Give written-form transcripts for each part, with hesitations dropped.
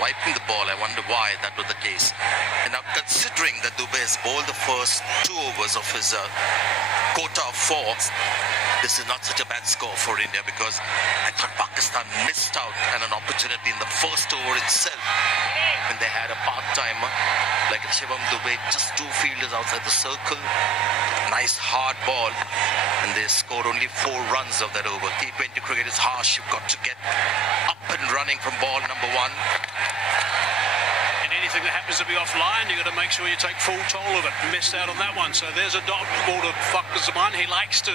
wiping the ball. I wonder why that was the case. And now considering that Dubey has bowled the first 2 overs of his quota of 4, this is not such a bad score for India, because I thought Pakistan missed out on an opportunity in the first over itself when they had a part-timer like Shivam Dubey, just 2 fielders outside the circle. Nice hard ball, and they scored only 4 runs of that over. T20 cricket is harsh. You've got to get up and running from ball number 1. And anything that happens to be offline, you've got to make sure you take full toll of it. Missed out on that one. So there's a dot ball to Fakhar Zaman. He likes to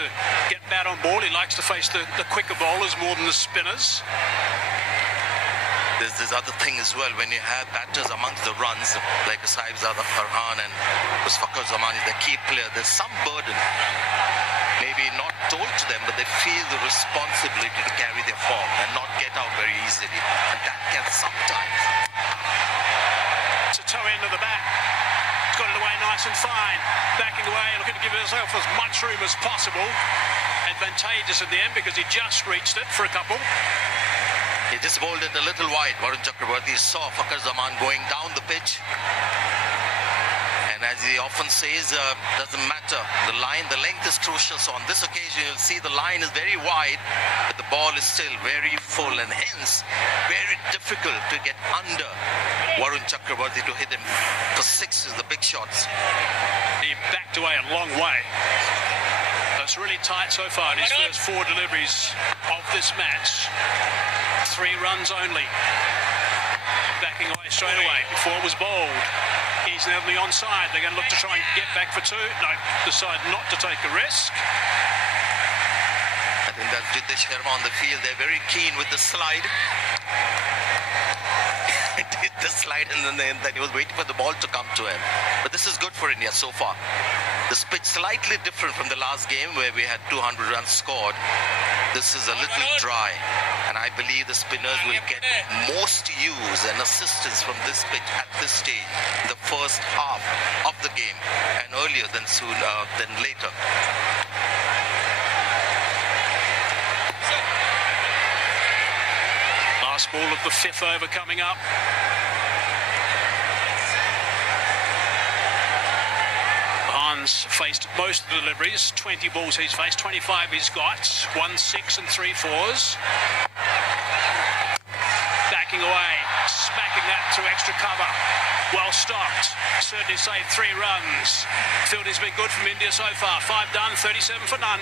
get bat on ball. He likes to face the quicker bowlers more than the spinners. There's this other thing as well, when you have batters amongst the runs, like Saib Zada Farhan and Fakhar Zaman is the key player, there's some burden. Maybe not told to them, but they feel the responsibility to carry their form and not get out very easily. And that can sometimes. It's a toe end of the bat. It's got it away nice and fine. Backing away, looking to give himself as much room as possible. Advantageous in the end because he just reached it for a couple. He just bowled it a little wide. Varun Chakravarti saw Fakhar Zaman going down the pitch. And as he often says, doesn't matter. The line, the length is crucial. So on this occasion, you'll see the line is very wide, but the ball is still very full, and hence very difficult to get under Varun Chakravarti to hit him for 6s, the big shots. He backed away a long way. It's really tight so far in his first 4 deliveries of this match. 3 runs only. Backing away straight away before it was bowled. He's now on the onside. They're going to look to try and get back for 2. No, decide not to take a risk. I think that's Jitesh Sharma on the field. They're very keen with the slide. He did the slide, and then he was waiting for the ball to come to him. But this is good for India so far. The pitch slightly different from the last game where we had 200 runs scored. This is a little dry, and I believe the spinners will get most use and assistance from this pitch at this stage, the first half of the game, and earlier than later. Last ball of the 5th over coming up. Hans faced most of the deliveries. 20 balls he's faced, 25 he's got. 1 6 and 3 4s. Backing away, smacking that to extra cover. Well stopped. Certainly saved 3 runs. Fielding's been good from India so far. 5 done, 37 for none.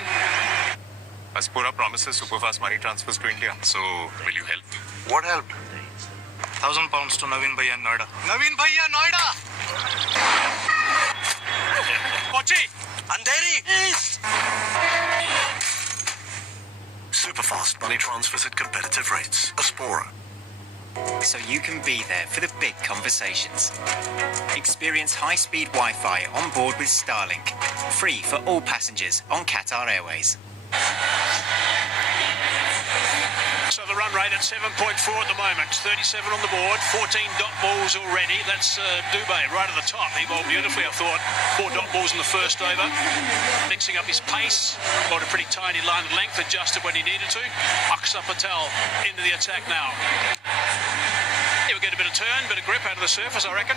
Aspura promises super-fast money transfers to India, so will you help? What help? £1,000 to Naveen Bhaiya in Noida. Naveen Bhaiya, Noida! Pochi! Andheri! Super-fast money transfers at competitive rates. Aspura. So you can be there for the big conversations. Experience high-speed Wi-Fi on board with Starlink. Free for all passengers on Qatar Airways. So the run rate at 7.4 at the moment. 37 on the board, 14 dot balls already. That's Dubey right at the top. He bowled beautifully, I thought. 4 dot balls in the first over. Mixing up his pace. Bowled a pretty tiny line of length, adjusted when he needed to. Akshar Patel into the attack now. He will get a bit of turn, bit of grip out of the surface, I reckon.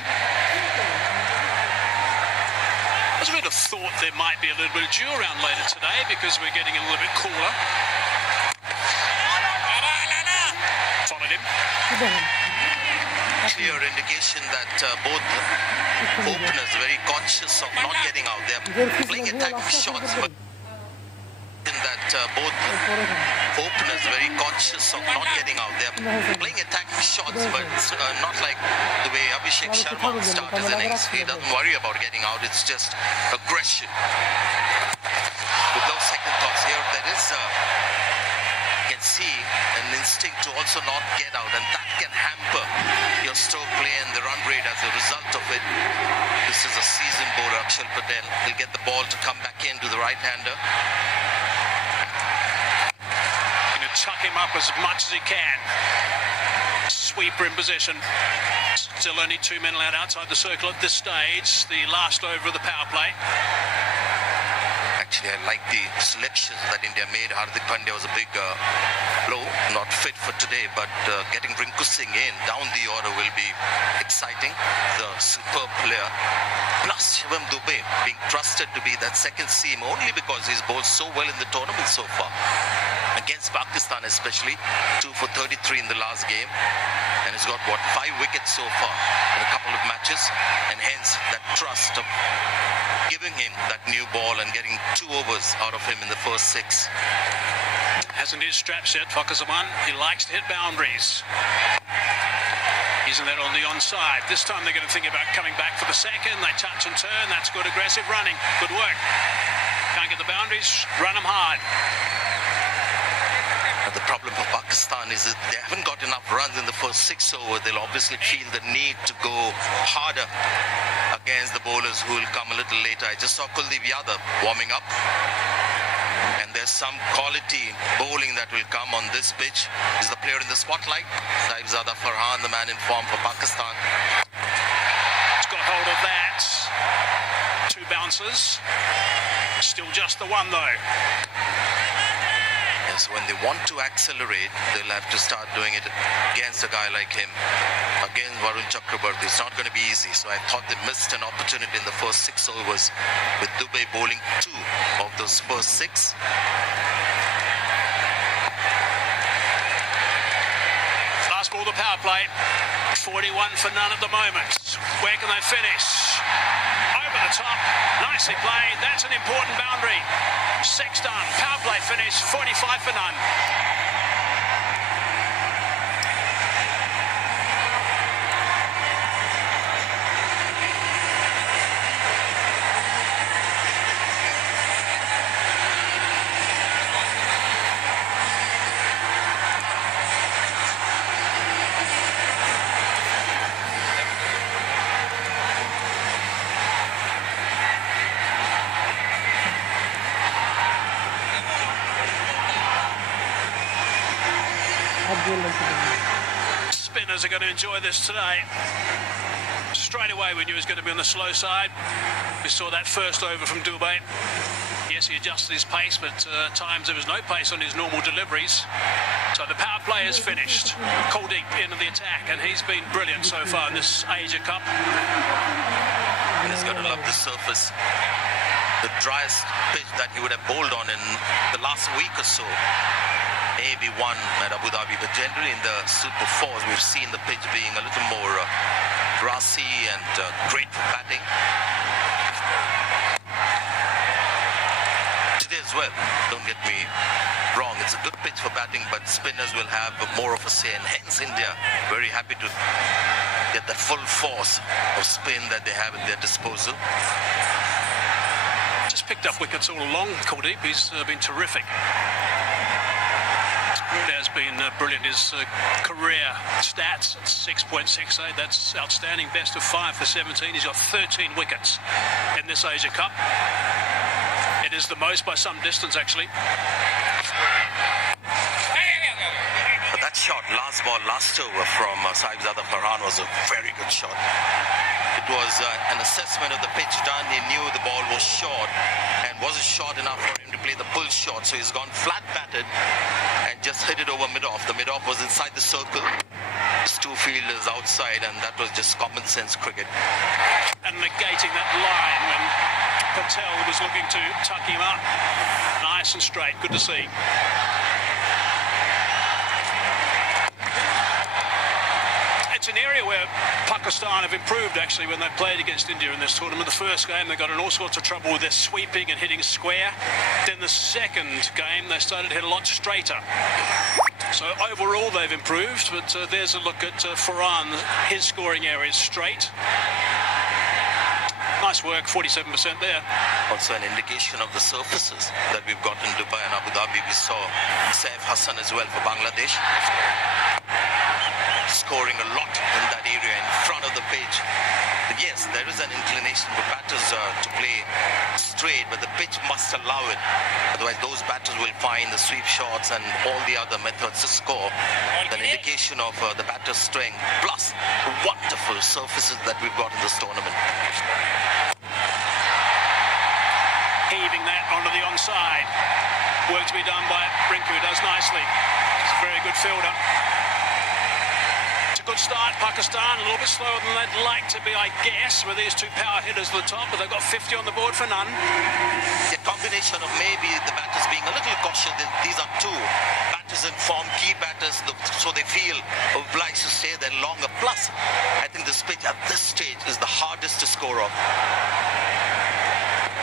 I was a bit of thought there might be a little bit of dew around later today because we're getting a little bit cooler. Followed him. Clear indication that both openers are very conscious of not getting out. They're playing attacking shots, but both openers are very conscious of not getting out. They're playing attacking shots, but not like the way Abhishek Sharma started his innings. He doesn't worry about getting out. It's just aggression. With those second thoughts here, there is you can see an instinct to also not get out, and that can hamper your stroke play and the run rate as a result of it. This is a seasoned bowler, Akshar Patel. He'll get the ball to come back in to the right-hander. Chuck him up as much as he can. Sweeper in position. Still only 2 men allowed outside the circle at this stage. The last over of the power play. Actually, I like the selections that India made. Hardik Pandya was a big blow, not fit for today, but getting Rinku Singh in down the order will be exciting. The superb player. Plus Shivam Dubey being trusted to be that second seam only because he's bowled so well in the tournament so far. Against Pakistan especially, 2 for 33 in the last game. And he's got, what, 5 wickets so far in a couple of matches. And hence that trust of giving him that new ball and getting 2 overs out of him in the first 6. Hasn't his straps yet, Fakazaman. He likes to hit boundaries. Isn't that on the onside? This time they're going to think about coming back for the second. They touch and turn. That's good aggressive running. Good work. Can't get the boundaries. Run them hard. The problem for Pakistan is that they haven't got enough runs in the first 6 overs. They'll obviously feel the need to go harder against the bowlers who will come a little later. I just saw Kuldeep Yadav warming up. And there's some quality bowling that will come on this pitch. He's the player in the spotlight. Saibzada Farhan, the man in form for Pakistan. It's got hold of that. 2 bounces. Still just the one though. Yes, when they want to accelerate, they'll have to start doing it against a guy like him. Against Varun Chakrabarti, it's not going to be easy. So I thought they missed an opportunity in the first 6 overs with Dubey bowling 2 of those first 6. Last ball, the power play. 41 for none at the moment. Where can they finish? Over the top. Nicely played. That's an important boundary. 6 done. Power play finish. 45 for none. Spinners are going to enjoy this today. Straight away we knew he was going to be on the slow side. We saw that first over from Dubey. Yes, he adjusted his pace, but at times there was no pace on his normal deliveries. So the power play is finished. Kuldeep into the attack, and he's been brilliant so far in this Asia Cup. He's got to love the surface. The driest pitch that he would have bowled on in the last week or so. Maybe one at Abu Dhabi, but generally in the Super 4s, we've seen the pitch being a little more grassy and great for batting. Today as well, don't get me wrong, it's a good pitch for batting, but spinners will have more of a say, and hence India very happy to get the full force of spin that they have at their disposal. Just picked up wickets all along, Kuldeep. He's been terrific. Has been brilliant. His career stats, 6.68. That's outstanding. Best of 5 for 17. He's got 13 wickets in this Asia Cup. It is the most by some distance, actually. But that shot, last ball, last over from Saibzada Farhan was a very good shot. It was an assessment of the pitch done. He knew the ball was short and wasn't short enough for him to play the pull shot. So he's gone flat batted and just hit it over mid-off. The mid-off was inside the circle. His 2 fielders outside, and that was just common sense cricket. And negating that line when Patel was looking to tuck him up. Nice and straight. Good to see. It's an area where Pakistan have improved actually when they've played against India in this tournament. The first game they got in all sorts of trouble with their sweeping and hitting square. Then the second game they started to hit a lot straighter. So overall they've improved, but there's a look at Farhan. His scoring area is straight. Nice work, 47% there. Also an indication of the surfaces that we've got in Dubai and Abu Dhabi. We saw Saif Hassan as well for Bangladesh, scoring a lot in that area in front of the pitch. But yes, there is an inclination for batters to play straight, but the pitch must allow it. Otherwise, those batters will find the sweep shots and all the other methods to score. An indication of the batter's strength, plus the wonderful surfaces that we've got in this tournament. Heaving Leaving that onto the onside. Work to be done by Rinku, does nicely. He's a very good fielder. It's a good start, Pakistan, a little bit slower than they'd like to be, I guess, with these two power hitters at the top, but they've got 50 on the board for none. The combination of maybe the batters being a little cautious. These are two batters in form, key batters, so they feel obliged to stay there longer. Plus, I think this pitch at this stage is the hardest to score on.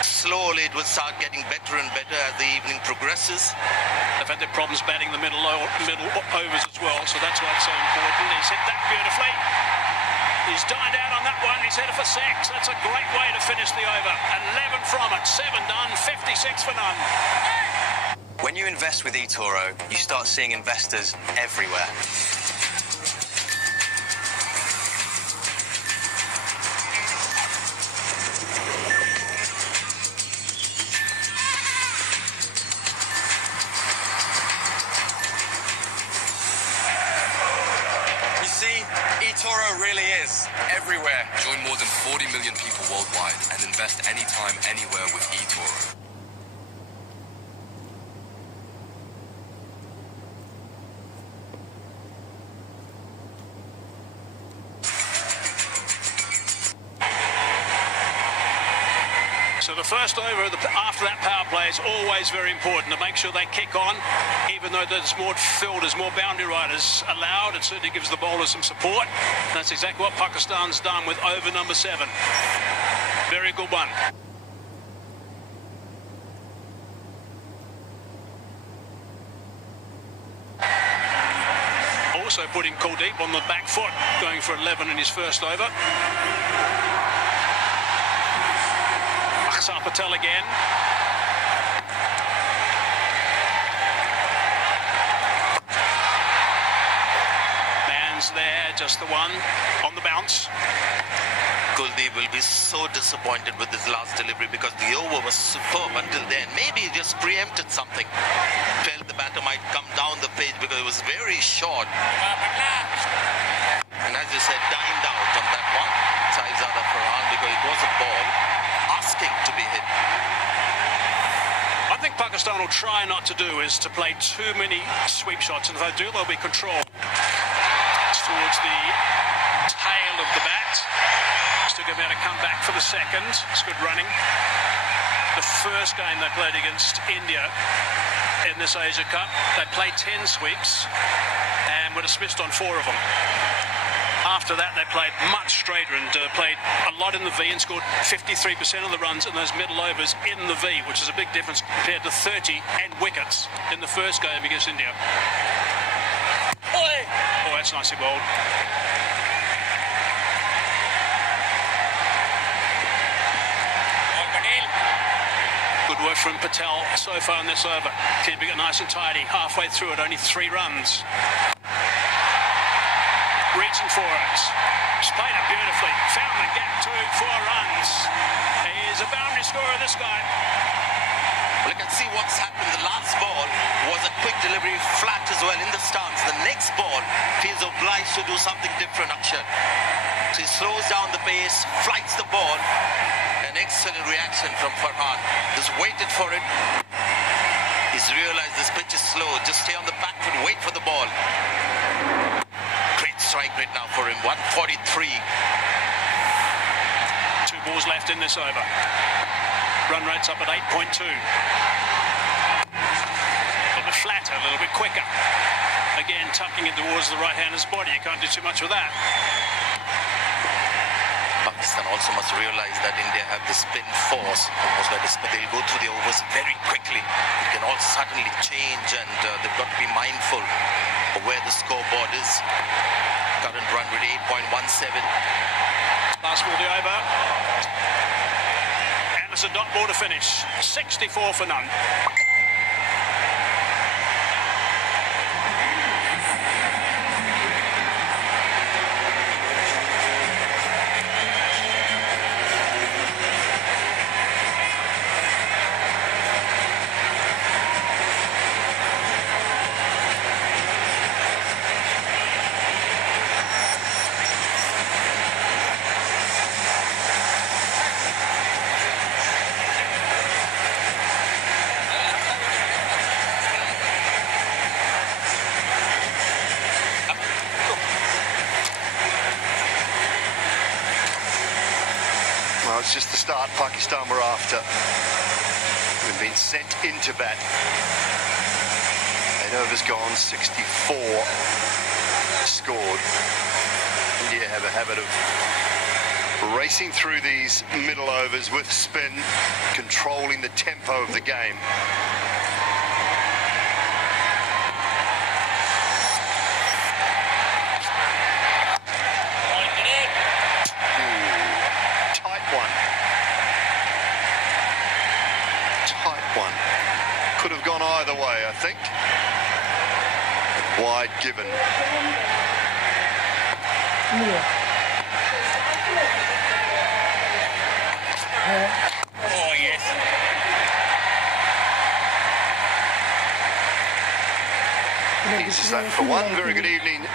Slowly it will start getting better and better as the evening progresses. They've had their problems batting the middle overs as well, so that's why it's so important. He's hit that beautifully. He's dined out on that one. He's headed for 6. That's a great way to finish the over. 11 from it, 7 done, 56 for none. When you invest with eToro, you start seeing investors everywhere. eToro really is everywhere. Join more than 40 million people worldwide and invest anytime, anywhere with eToro. So the first over after that power play is always very important to make sure they kick on, even though there's more fielders, more boundary riders allowed. It certainly gives the bowlers some support. That's exactly what Pakistan's done with over number 7. Very good one. Also putting Kuldeep on the back foot, going for 11 in his first over. Axar Patel again. Man's there, just the one on the bounce. Kuldeep will be so disappointed with his last delivery because the over was superb until then. Maybe he just preempted something. Felt the batter might come down the page because it was very short. And as you said, dined out on that one. Saizada Farhan, because it was a ball asking to be hit. I think Pakistan will try not to do is to play too many sweep shots, and if they do, there'll be control. It's towards the tail of the bat. Still going to be able to come back for the second. It's good running. The first game they played against India in this Asia Cup, they played 10 sweeps and were dismissed on 4 of them. After that, they played much straighter and played a lot in the V and scored 53% of the runs in those middle overs in the V, which is a big difference compared to 30 and wickets in the first game against India. Oh, that's nicely bowled. Good work from Patel so far in this over. Keeping it nice and tidy. Halfway through it, only 3 runs. Reaching for it. Just played it beautifully. Found the gap too. 4 runs. He's a boundary scorer, this guy. Well, you can see what's happened. The last ball was a quick delivery, flat as well in the stance. The next ball feels obliged to do something different, Akshat. So he slows down the pace, flights the ball. An excellent reaction from Farhan. Just waited for it. He's realized this pitch is slow. Just stay on the back foot, wait for the ball. Great strike rate now for him, 143. 2 balls left in this over. Run rate's up at 8.2. A little bit flatter, a little bit quicker. Again, tucking it towards the right-hander's body. You can't do too much with that. Pakistan also must realize that India have the spin force, almost like this, but they'll go through the overs very quickly. It can all suddenly change, and they've got to be mindful of where the scoreboard is. Current run rate 8.17. Last ball the over. And it's a dot ball to finish. 64 for none. it's just the start Pakistan were after. We've been sent into bat. 8 overs gone, 64 scored. India have a habit of racing through these middle overs with spin, controlling the tempo of the game. Could have gone either way, I think. Wide given. Oh, yes. Eases that for one. Very good evening,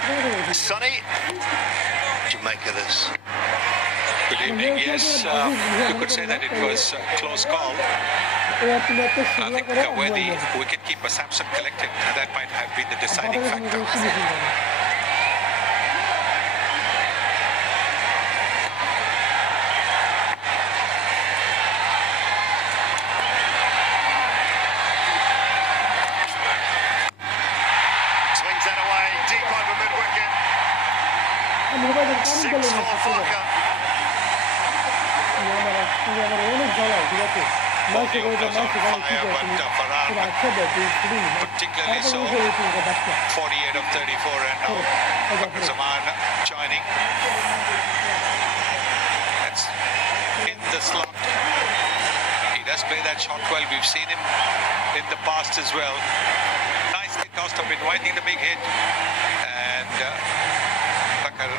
Sonny. What do you make of this? Good evening. Yes, you could say that it was a close call. I think where the wicketkeeper Samson collected, that might have been the deciding factor. Swings that away, deep over mid-wicket. 6 for Parker. Fire, but Farhan, particularly so, 48 of 34, and now Zaman joining. That's in the slot. He does play that shot well. We've seen him in the past as well. Nicely tossed up, inviting the big hit, and Thakkar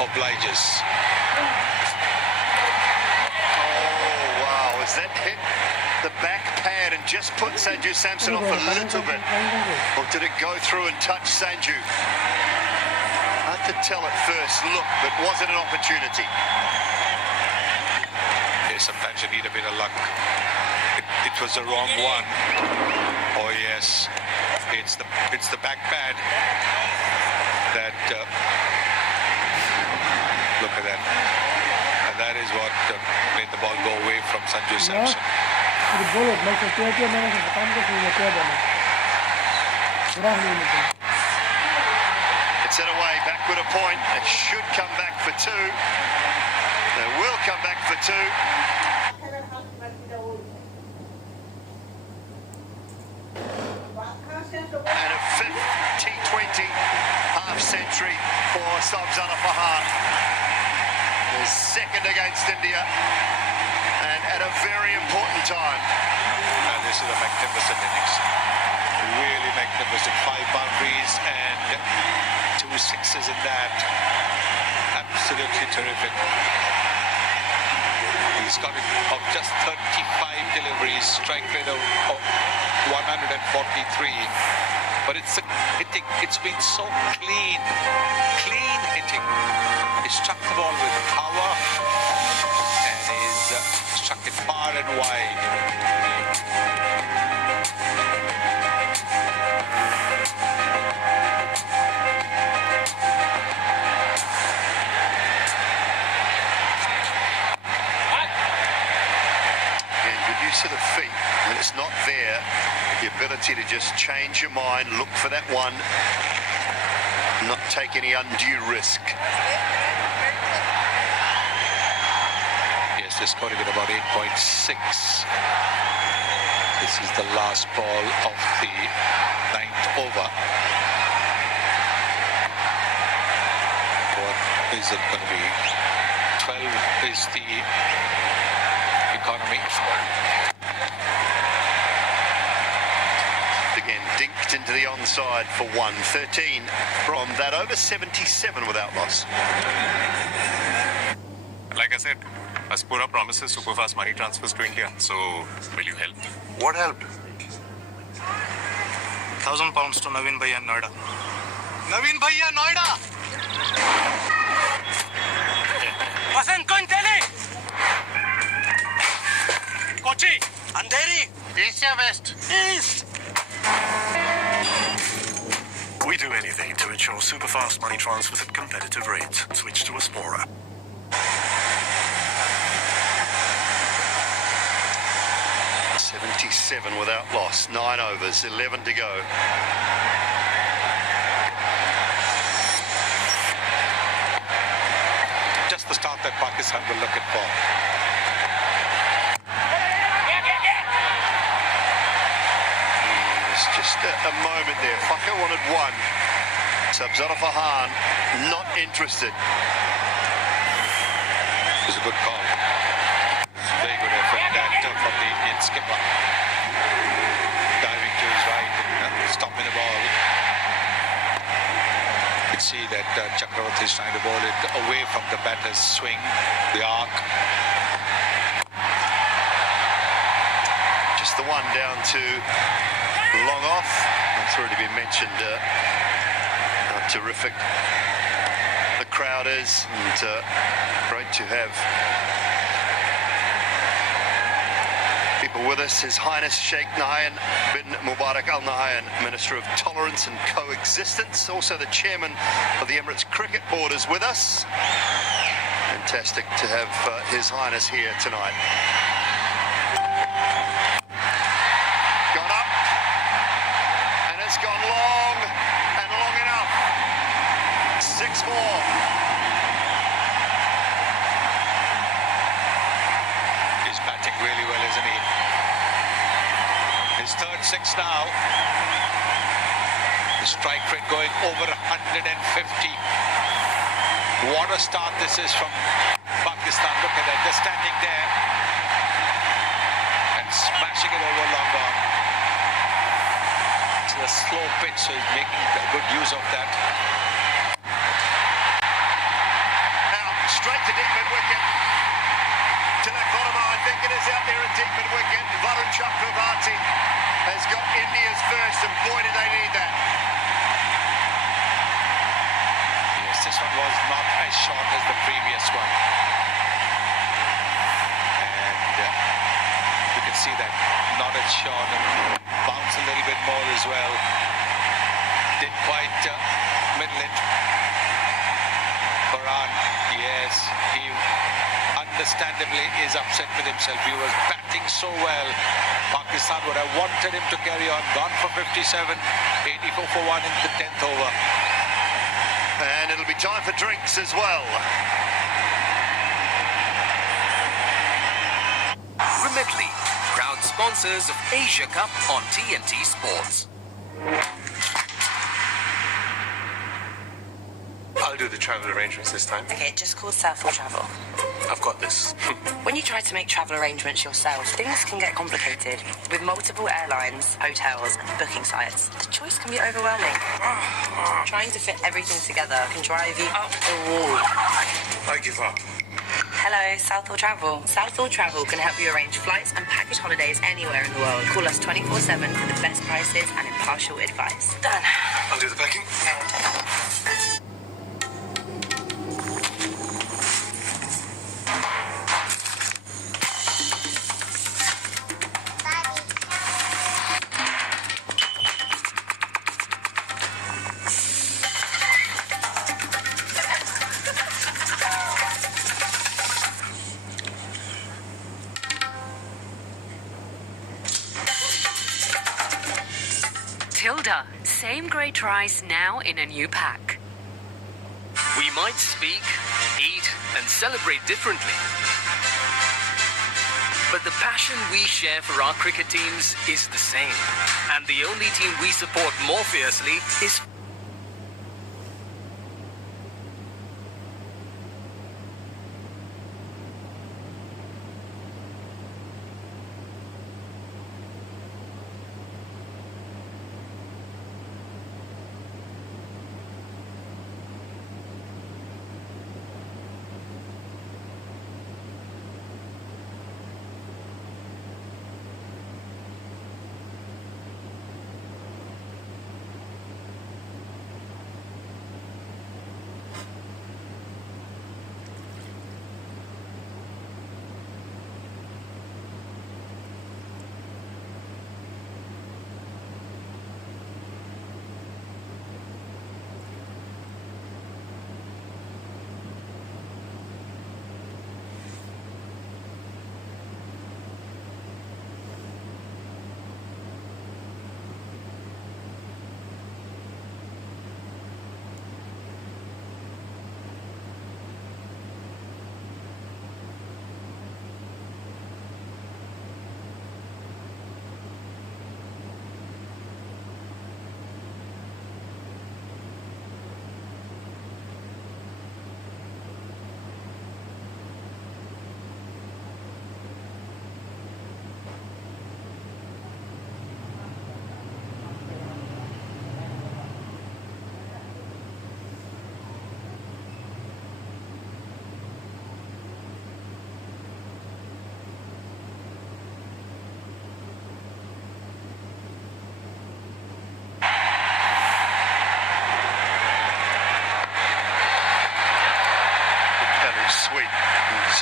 obliges. That hit the back pad and just put Sanju Samson off a little bit? Or did it go through and touch Sanju? Hard to tell at first look, but was it an opportunity? Yeah, sometimes you need a bit of luck. It was the wrong one. Oh yes, it's the back pad that look at that. And that is what made the ball go away from Sanju Samson. It's in away, backward a point. It should come back for 2. They will come back for 2. And a 5th T20 half century for Sabzana Farhan. His second against India, and at a very important time. And this is a magnificent innings. Really magnificent. 5 boundaries and 2 sixes in that. Absolutely terrific. He's got it of just 35 deliveries, strike rate of 143. But it's been so clean hitting. He struck the ball with power and he's struck it far and wide. Again, good use of the feet. When it's not there, the ability to just change your mind, look for that one, not take any undue risk. Yes, they're scoring at about 8.6. This is the last ball of the 9th over. What is it going to be? 12 is the economy. Again, dinked into the onside for 113 from that over 77 without loss. Like I said, Aspura promises super-fast money transfers to India. So, will you help? What help? 1,000 pounds to Naveen Bhaiya in Noida. Naveen Bhaiya, Noida! Vasant, Kointele! Kochi! Andheri! Asia West! East! We do anything to ensure super-fast money transfers at competitive rates. Switch to Aspora. 77 without loss, 9 overs, 11 to go. Just the start that Pakistan were looking for. There's just a moment there. Fakir wanted one. Sabzara Farhan not interested. It was a good call. Very good effort that from the Indian skipper. Diving to his right and stopping the ball. You could see that Chakravarti is trying to bowl it away from the batter's swing, the arc. Just the one down to long off. That's already been mentioned. How terrific the crowd is, and great to have people with us. His Highness Sheikh Nahyan bin Mubarak Al Nahyan, Minister of Tolerance and Coexistence, also the Chairman of the Emirates Cricket Board, is with us. Fantastic to have His Highness here tonight. Gone up, and it's gone long, and long enough. 6 more. He's batting really well, isn't he? His third 6 now. The strike rate going over 150. What a start this is from Pakistan. Look at that, just standing there and smashing it over long on. It's a slow pitch, so he's making good use of that. Straight to deep mid-wicket. Tilak Verma, I think it is out there at deep mid-wicket. Varun Chakravarti has got India's first, and boy, do they need that. Yes, this one was not as short as the previous one. And you can see that not as short and bounce a little bit more as well. Didn't quite middle it. Farhan, yes, he understandably is upset with himself. He was batting so well. Pakistan would have wanted him to carry on. Gone for 57, 84 for 1 in the 10th over. And it'll be time for drinks as well. Remitly, proud sponsors of Asia Cup on TNT Sports. I'll do the travel arrangements this time. Okay, just call Southall Travel. I've got this. When you try to make travel arrangements yourself, things can get complicated. With multiple airlines, hotels, and booking sites, the choice can be overwhelming. Trying to fit everything together can drive you up the wall. I give up. Hello, Southall Travel. Southall Travel can help you arrange flights and package holidays anywhere in the world. Call us 24/7 for the best prices and impartial advice. Done. I'll do the packing. Tilda, same great rice now in a new pack. We might speak, eat, and celebrate differently. But the passion we share for our cricket teams is the same. And the only team we support more fiercely is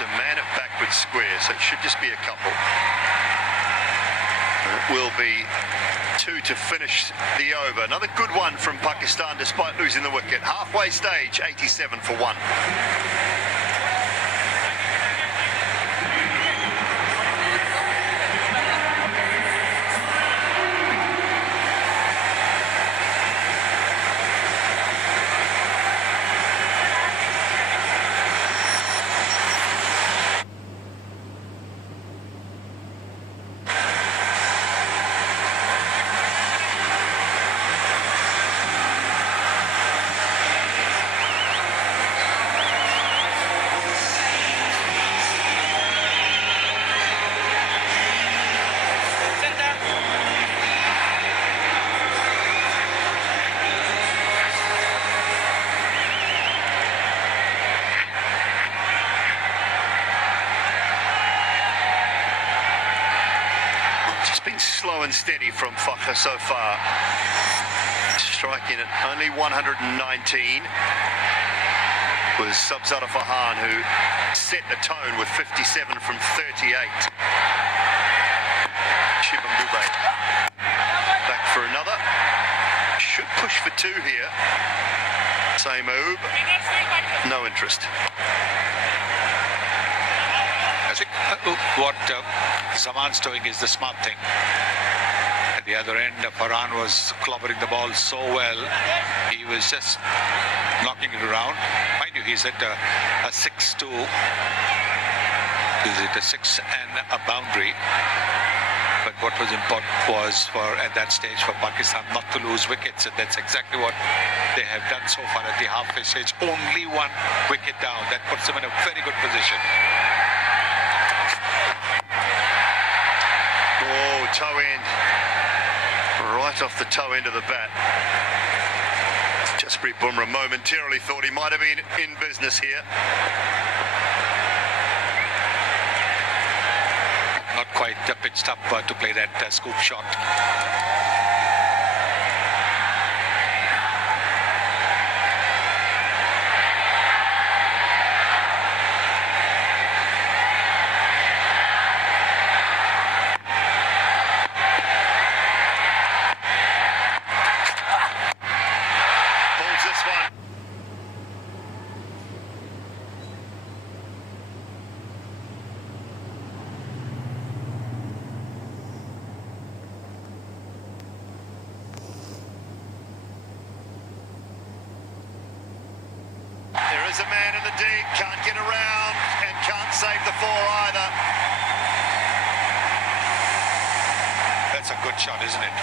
It's a man at backward square, so it should just be a couple. And it will be 2 to finish the over. Another good one from Pakistan despite losing the wicket. Halfway stage, 87 for 1. It's been slow and steady from Fakhr so far. Striking at only 119 was Sabzara Farhan, who set the tone with 57 from 38. Shivam Dube back for another. Should push for 2 here. Same move. No interest. I think what Zaman's doing is the smart thing. At the other end, Farhan was clobbering the ball so well. He was just knocking it around. Mind you, he's at a 6-2. Is it a 6 and a boundary? But what was important was for, at that stage, for Pakistan not to lose wickets. And that's exactly what they have done so far at the halfway stage. Only 1 wicket down. That puts them in a very good position. Oh, toe end. Right off the toe end of the bat. Jasprit Bumrah momentarily thought he might have been in business here. Not quite pitched up to play that scoop shot. There is a man in the deep, can't get around and can't save the 4 either. That's a good shot, isn't it?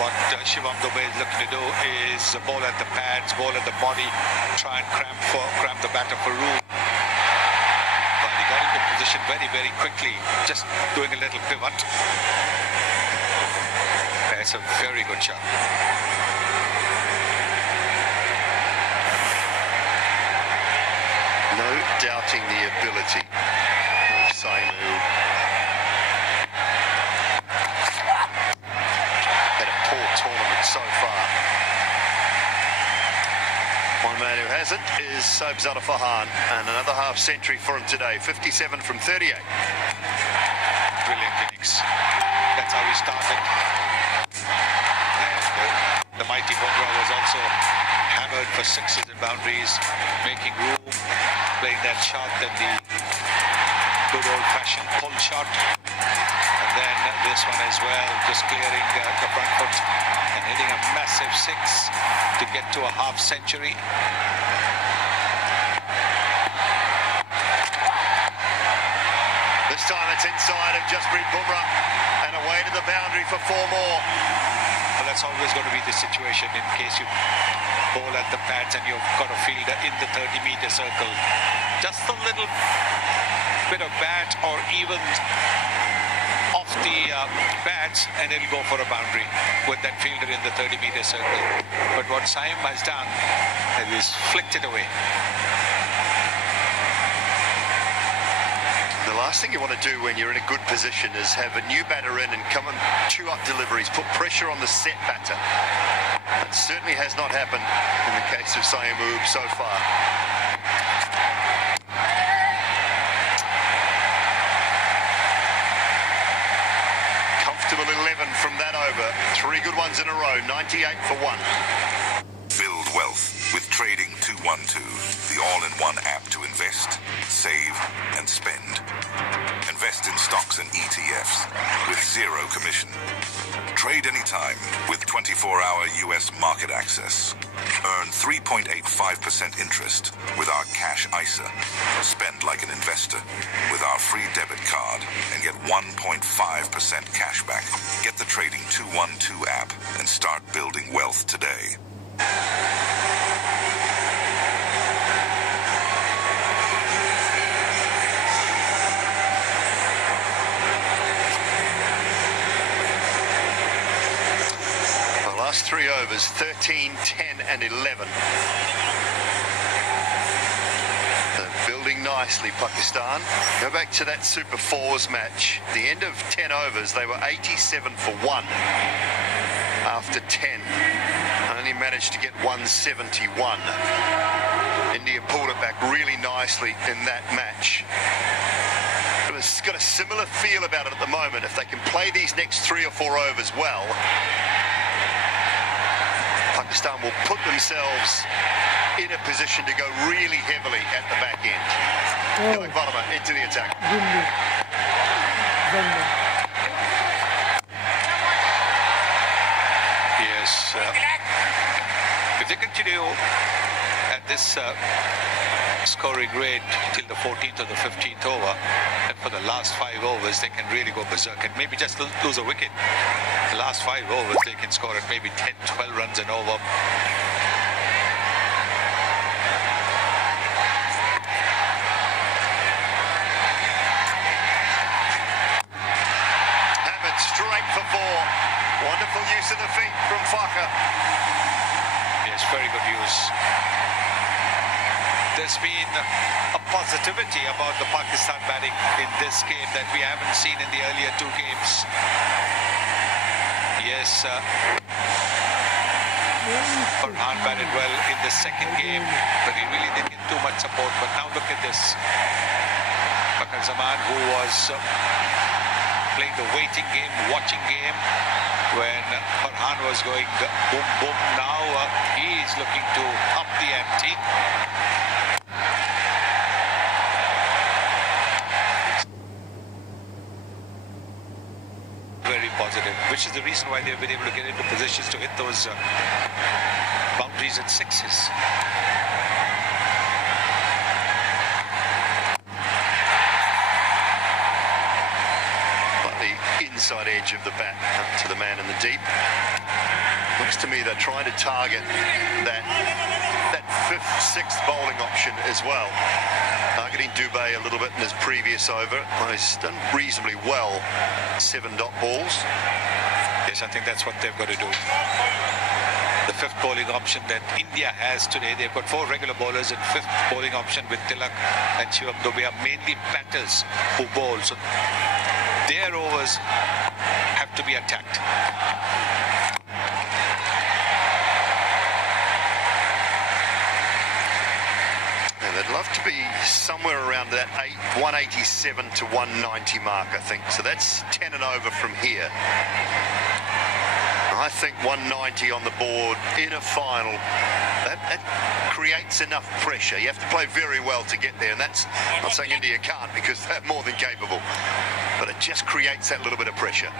What Shivam Dube is looking to do is ball at the pads, ball at the body, try and cramp the batter for room. But he got into position very, very quickly, just doing a little pivot. That's a very good shot. No doubting the ability of Saimu. Had a poor tournament so far. One man who hasn't is Sabzara Farhan, and another half century for him today, 57 from 38. Brilliant innings. That's how he started. And the mighty Bumrah was also hammered for 6s and boundaries, making room, playing that shot, then the good old-fashioned pull shot, and then this one as well, just clearing the front foot and hitting a massive 6 to get to a half century. This time it's inside of Jasprit Bumrah and away to the boundary for 4 more. Well, that's always going to be the situation in case you bowl at the pads and you've got a fielder in the 30-meter circle. Just a little bit of bat or even off the bats and it'll go for a boundary with that fielder in the 30-meter circle. But what Saim has done is flicked it away. The last thing you want to do when you're in a good position is have a new batter in and come and chew up deliveries, put pressure on the set batter. It certainly has not happened in the case of Sayamoob so far. Comfortable 11 from that over. 3 good ones in a row, 98 for 1. Build wealth with Trading 212, the all-in-one app to invest, save, and spend. Invest in stocks and ETFs with zero commission. Trade anytime with 24-hour U.S. market access. Earn 3.85% interest with our cash ISA. Spend like an investor with our free debit card and get 1.5% cash back. Get the Trading 212 app and start building wealth today. Last 3 overs, 13, 10 and 11. They're building nicely, Pakistan. Go back to that Super Fours match. The end of 10 overs, they were 87 for 1 after 10. Only managed to get 171. India pulled it back really nicely in that match. It's got a similar feel about it at the moment. If they can play these next 3 or 4 overs well, Pakistan will put themselves in a position to go really heavily at the back end. Varma into the attack. Yes. If they continue at this scoring rate till the 14th or the 15th over, and for the last 5 overs they can really go berserk and maybe just lose a wicket. The last 5 overs they can score at maybe 10, 12 runs an over. Hamid straight for 4. Wonderful use of the feet from Faka. Yes, very good use. There's been a positivity about the Pakistan batting in this game that we haven't seen in the earlier 2 games. Yes, Farhan batted well in the second game, but he really didn't get too much support. But now look at this. Bakar Zaman, who was playing the waiting game, watching game, when Farhan was going boom, boom, now he is looking to up the ante. Very positive, which is the reason why they've been able to get into positions to hit those boundaries and sixes. Inside edge of the bat up to the man in the deep. Looks to me they're trying to target that 5th, 6th bowling option as well. Targeting Dubey a little bit in his previous over. He's done reasonably well. 7 dot balls. Yes, I think that's what they've got to do. The 5th bowling option that India has today, they've got 4 regular bowlers and 5th bowling option with Tilak and Shivam Dubey are mainly batters who bowl. So their overs have to be attacked. And they'd love to be somewhere around that 187 to 190 mark, I think. So that's 10 and over from here. I think 190 on the board in a final, that creates enough pressure. You have to play very well to get there, and that's, I'm not saying India can't, because they're more than capable, but it just creates that little bit of pressure.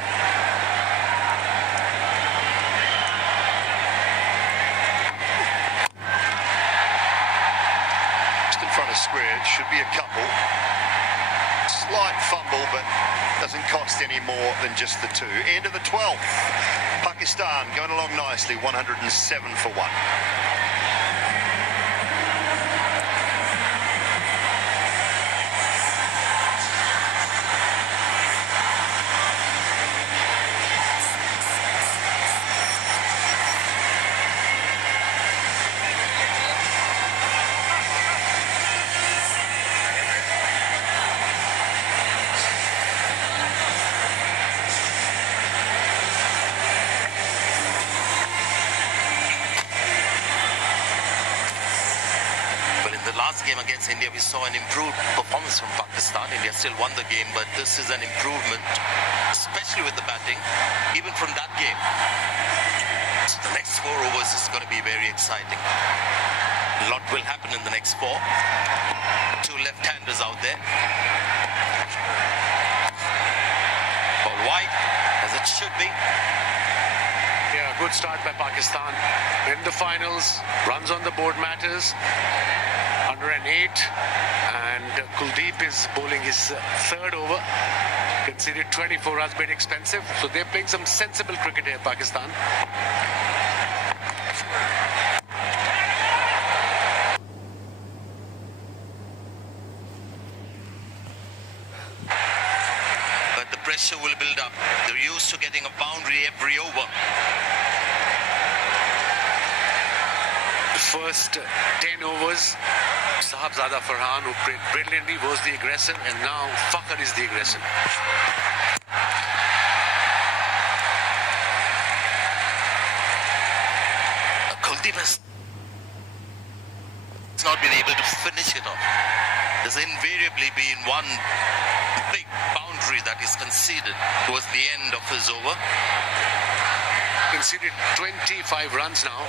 Just in front of square, it should be a couple. Slight fumble, but doesn't cost any more than just the 2. End of the 12th. Pakistan going along nicely, 107 for 1. last game against India, we saw an improved performance from Pakistan. India still won the game, but this is an improvement, especially with the batting, even from that game. So the next 4 overs is going to be very exciting. A lot will happen in the next 4. 2 left-handers out there. Ball wide, as it should be. Yeah, good start by Pakistan. In the finals, runs on the board matters. 108, and Kuldeep is bowling his 3rd over. Conceded 24 runs, bit expensive. So they're playing some sensible cricket here, Pakistan. But the pressure will build up. They're used to getting a boundary every over. The first 10 overs, Sahibzada Farhan, who played brilliantly, was the aggressor, and now Fakhar is the aggressor. Kuldeep has not been able to finish it off. There's invariably been one big boundary that is conceded towards the end of his over. Conceded 25 runs now.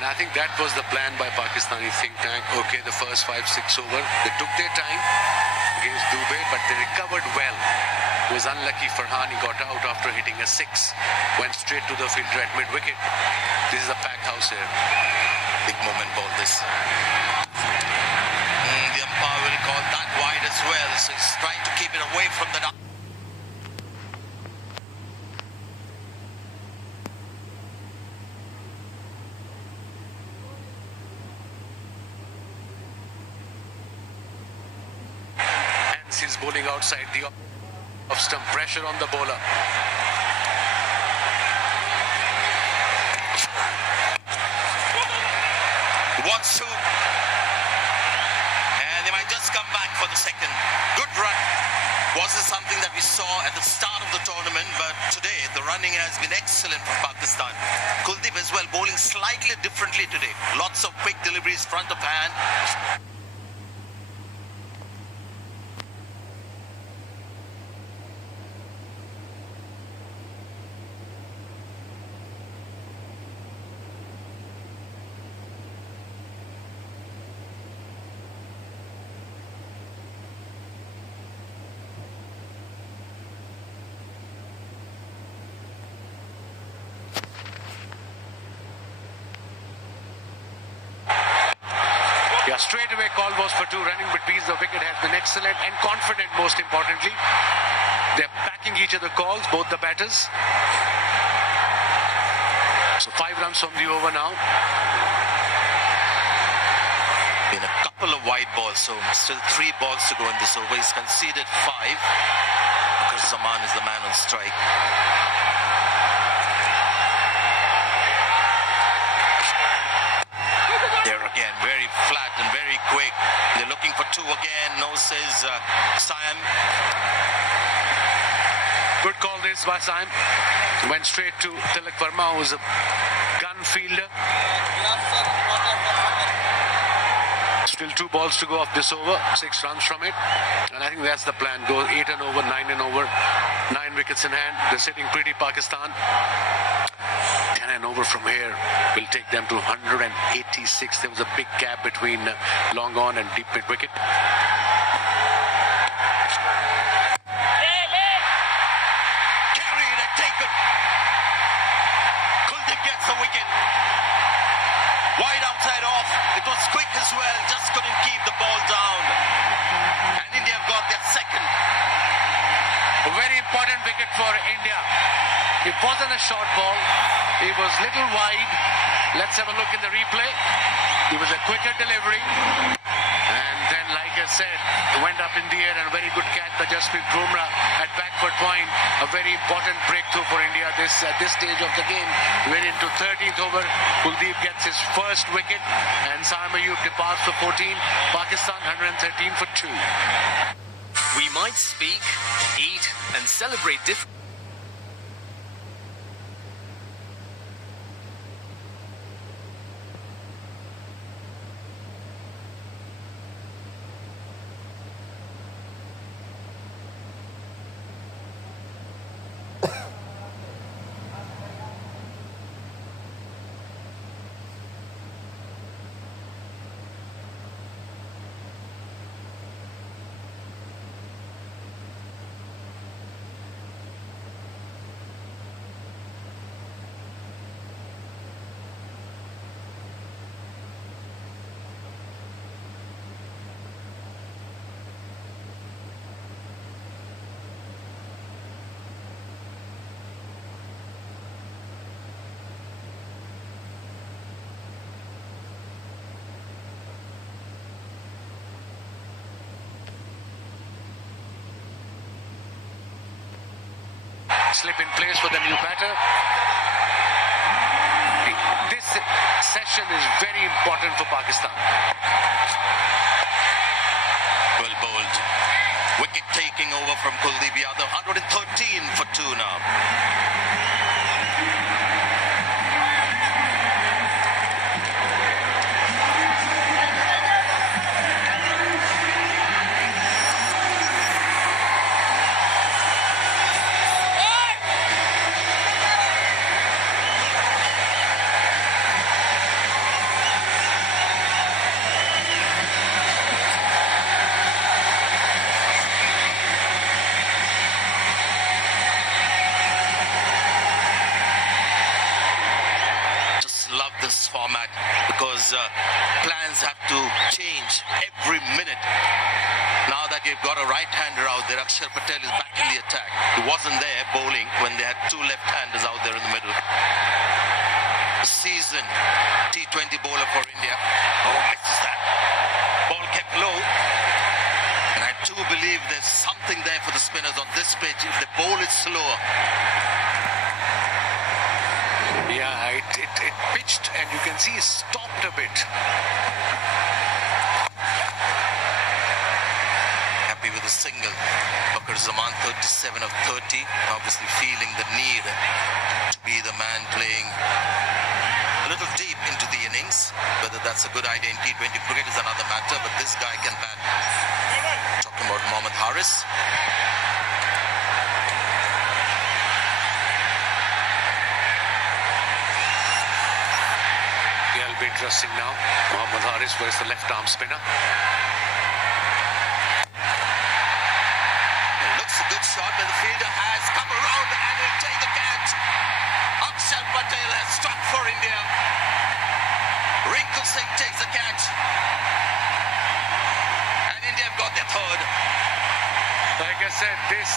And I think that was the plan by Pakistani think tank. Okay, the first 5-6 over, they took their time against Dubey, but they recovered well. It was unlucky Farhan, he got out after hitting a 6. Went straight to the fielder at mid-wicket. This is a packed house here. Big moment ball this. The umpire will call that wide as well, so he's trying to keep it away from the... He's bowling outside the off-stump, pressure on the bowler. Wants to, and they might just come back for the second. Good run. Wasn't something that we saw at the start of the tournament, but today the running has been excellent from Pakistan. Kuldeep as well, bowling slightly differently today. Lots of quick deliveries, front of hand. Yeah, straight away call was for 2, running between the wicket has been excellent and confident, most importantly. They're backing each other calls, both the batters. So 5 runs from the over now. Been a couple of wide balls, so still 3 balls to go in this over. He's conceded 5 because Zaman is the man on strike. There again, very flat and very quick. They're looking for 2 again. No, says Siam. Good call this by Siam. Went straight to Tilak Verma, who's a gun fielder. Still 2 balls to go off this over. 6 runs from it. And I think that's the plan. Go 8 and over, 9 and over. 9 wickets in hand. They're sitting pretty, Pakistan. 10 and over from here will take them to 186. There was a big gap between long on and deep mid wicket. Carried and taken. Kuldeep gets the wicket. Wide outside off. It was quick as well. Just couldn't keep the ball down. And India have got their second. A very important wicket for India. It wasn't a short ball. It was little wide. Let's have a look in the replay. It was a quicker delivery. And then, like I said, it went up in the air and a very good catch by Jasprit Bumrah at back foot point. A very important breakthrough for India at this stage of the game. We're into 13th over. Kuldeep gets his first wicket and Saim Ayub departs for 14. Pakistan 113 for 2. We might speak, eat, and celebrate different. slip in place for the new batter. This session is very important for Pakistan. Well bowled. Wicket taking over from Kuldeep Yadav. 113 for 2 now. Love this format because plans have to change every minute. Now that you've got a right-hander out there, Akshar Patel is back in the attack. He wasn't there bowling when they had 2 left-handers out there in the middle. Seasoned T20 bowler for India. Oh, misses that. Ball kept low. And I do believe there's something there for the spinners on this pitch if the ball is slower. Yeah, it pitched and you can see it stopped a bit. Happy with a single. Bakr Zaman 37 of 30. Obviously feeling the need to be the man playing a little deep into the innings. Whether that's a good idea in T20 cricket is another matter, but this guy can bat. Talking about Mohammad Haris. Yeah, it'll be interesting now. Mohammad Haris versus the left arm spinner. Looks a good shot, but the fielder has come around and will take the catch. Akshar Patel has struck for India. Rinku Singh takes the catch. And India have got their third. Like I said, this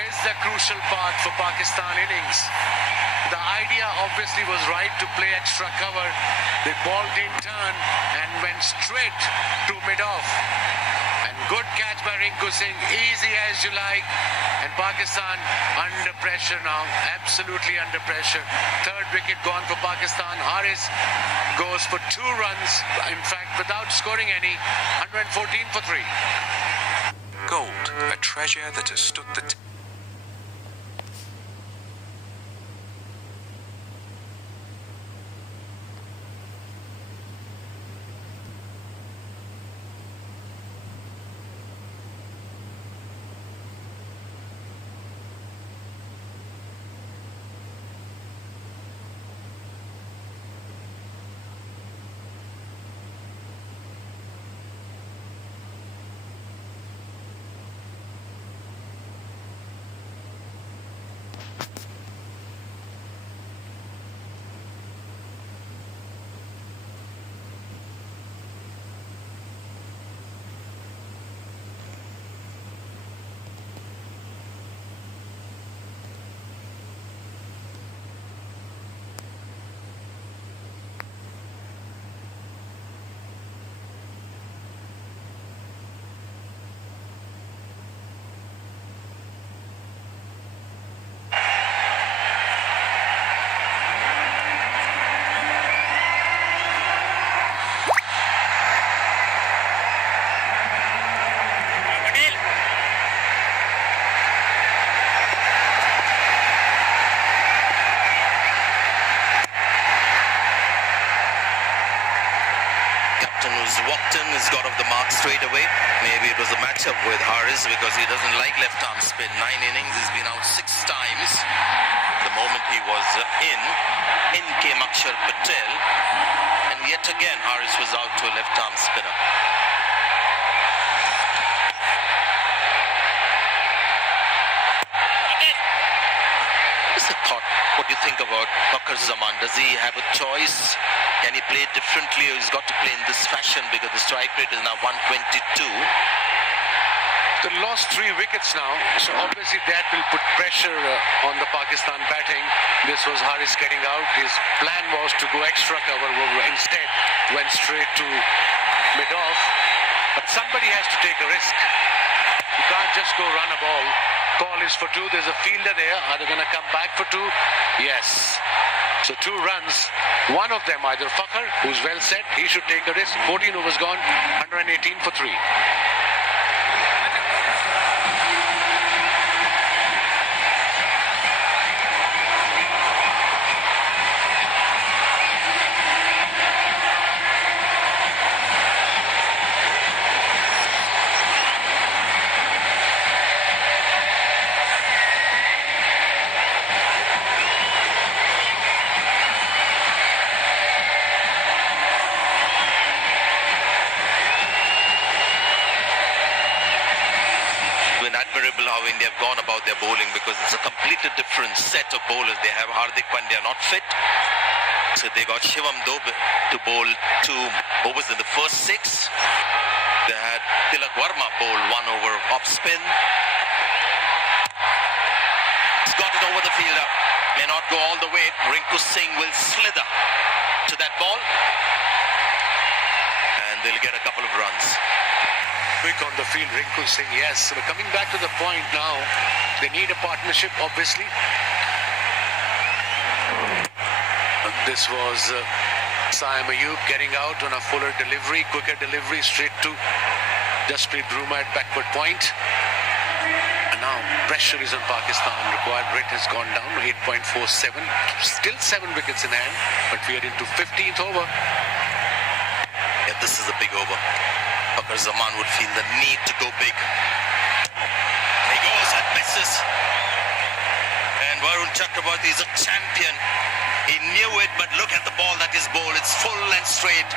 is the crucial part for Pakistan innings. The idea obviously was right to play extra cover. The ball didn't turn and went straight to mid-off. And good catch by Rinku Singh, easy as you like. And Pakistan under pressure now, absolutely under pressure. Third wicket gone for Pakistan. Haris goes for 2 runs, in fact, without scoring any. 114 for 3. Gold, a treasure that has stood the Walked in, has got off the mark straight away. Maybe it was a matchup with Haris because he doesn't like left arm spin. 9 innings, he's been out 6 times. The moment he was in came Akshar Patel, and yet again Haris was out to a left arm spinner. Just a thought, what do you think about Bakr Zaman? Does he have a choice? Can he play differently, or he's got to play in this fashion because the strike rate is now 122? They lost 3 wickets now, so obviously that will put pressure on the Pakistan batting. This was Haris getting out. His plan was to go extra cover, instead went straight to mid-off. But somebody has to take a risk. You can't just go run a ball. Call is for two. There's a fielder there. Are they going to come back for two? Yes. So 2 runs. One of them, either Fakhr, who's well set, he should take a risk. 14 overs gone, 118 for 3. Admirable how India have gone about their bowling, because it's a completely different set of bowlers. They have Hardik Pandya not fit, so they got Shivam Dube to bowl 2 overs in the first 6. They had Tilak Verma bowl 1 over off spin. He's got it over the fielder, may not go all the way. Rinku Singh will slither to that ball and they'll get a couple of runs. Quick on the field, Rinku Singh, yes. So we're coming back to the point now. They need a partnership, obviously. And this was Saim Ayub getting out on a fuller delivery, quicker delivery, straight to Jasprit Bruma at backward point. And now pressure is on Pakistan. Required rate has gone down to 8.47. Still 7 wickets in hand, but we are into 15th over. Yeah, this is a big over. Fakhr Zaman would feel the need to go big. He goes and misses. And Varun Chakraborty is a champion. He knew it, but look at the ball that is bowled. It's full and straight.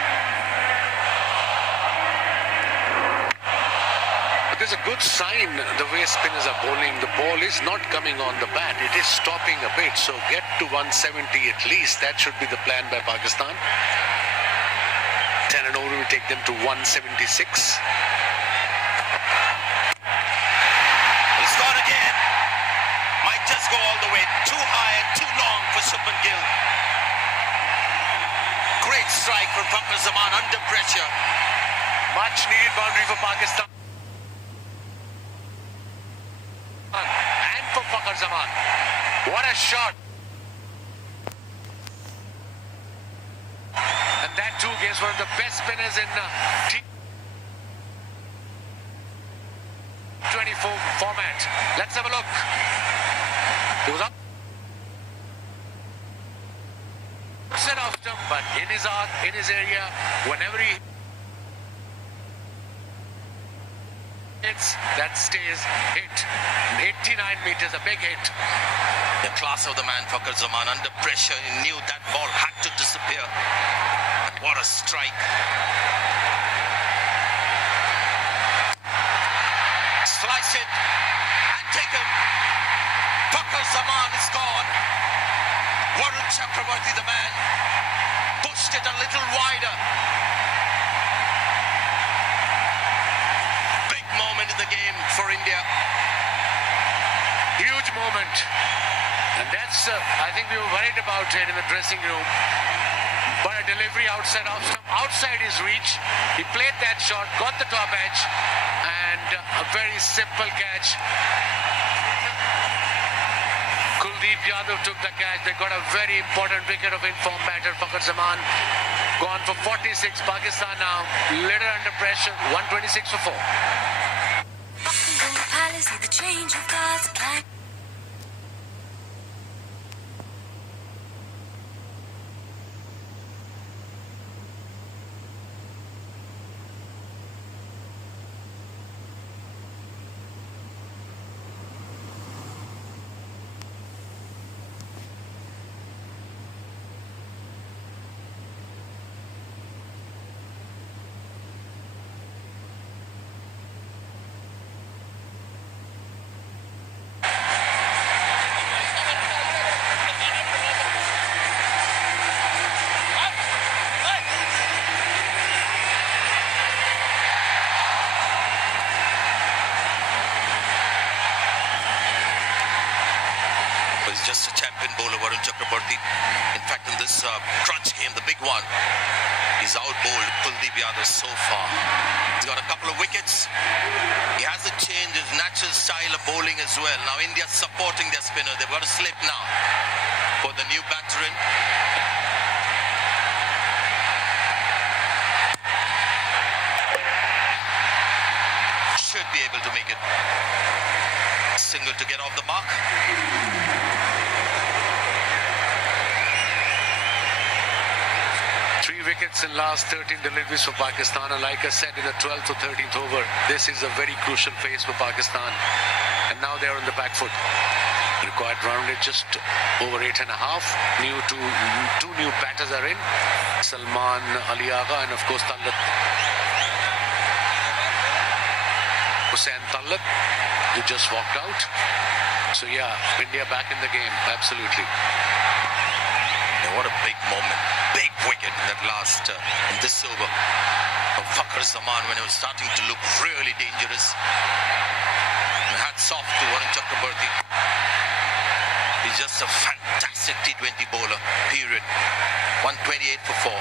But there's a good sign the way spinners are bowling. The ball is not coming on the bat. It is stopping a bit. So get to 170 at least. That should be the plan by Pakistan. 10 and over will take them to 176. He's gone again. Might just go all the way. Too high and too long for Shubman Gill. Great strike from Fakhr Zaman under pressure. Much needed boundary for Pakistan. And for Fakhr Zaman. What a shot. And that too gives one of the best spinners in T24 format. Let's have a look. He was up. Set off stump, but in his arc, in his area, whenever he hits, that stays hit. 89 meters, a big hit. The class of the man, Fakhr Zaman, under pressure. He knew that ball had to disappear. What a strike. Slice it and take it. Fakhr Zaman is gone. Varun Chakraborty, the man, pushed it a little wider. Big moment in the game for India. Huge moment. And that's, I think we were worried about it in the dressing room. But a delivery outside his reach. He played that shot, got the top edge, and a very simple catch. Kuldeep Yadav took the catch. They got a very important wicket of informed batter. Fakhr Zaman gone for 46. Pakistan now little under pressure. 126 for 4. The change of God's plan. He's just a champion bowler, Varun Chakraborty. In fact, in this crunch game, the big one, He's out-bowled Kuldeep Yadav so far. He's got a couple of wickets. He hasn't changed his natural style of bowling as well. Now India's supporting their spinner. They've got a slip now for the new batter in. Should be able to make it. Single to get off the mark. 3 wickets in last 13 deliveries for Pakistan, and like I said, in the 12th or 13th over, this is a very crucial phase for Pakistan, and now they're on the back foot. Required run rate just over 8.5. Two new batters are in, Salman Ali Agha and of course Tallat Hussain Tallat, who just walked out. So yeah, India back in the game, absolutely. Yeah, what a big moment. Big wicket in that last, in this over of Fakhar Zaman when it was starting to look really dangerous. And hats off to Varun Chakraborty. He's just a fantastic T20 bowler, period. 128 for 4.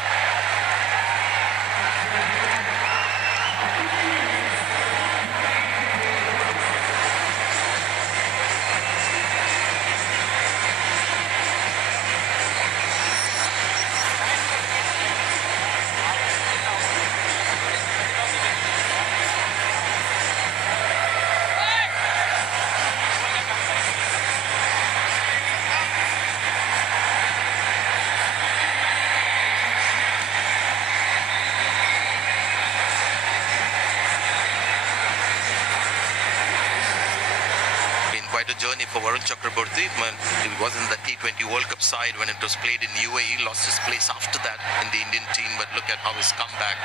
Quite a journey for Varun Chakraborty. He was in the T20 World Cup side when it was played in UAE. Lost his place after that in the Indian team, but look at how he's come back.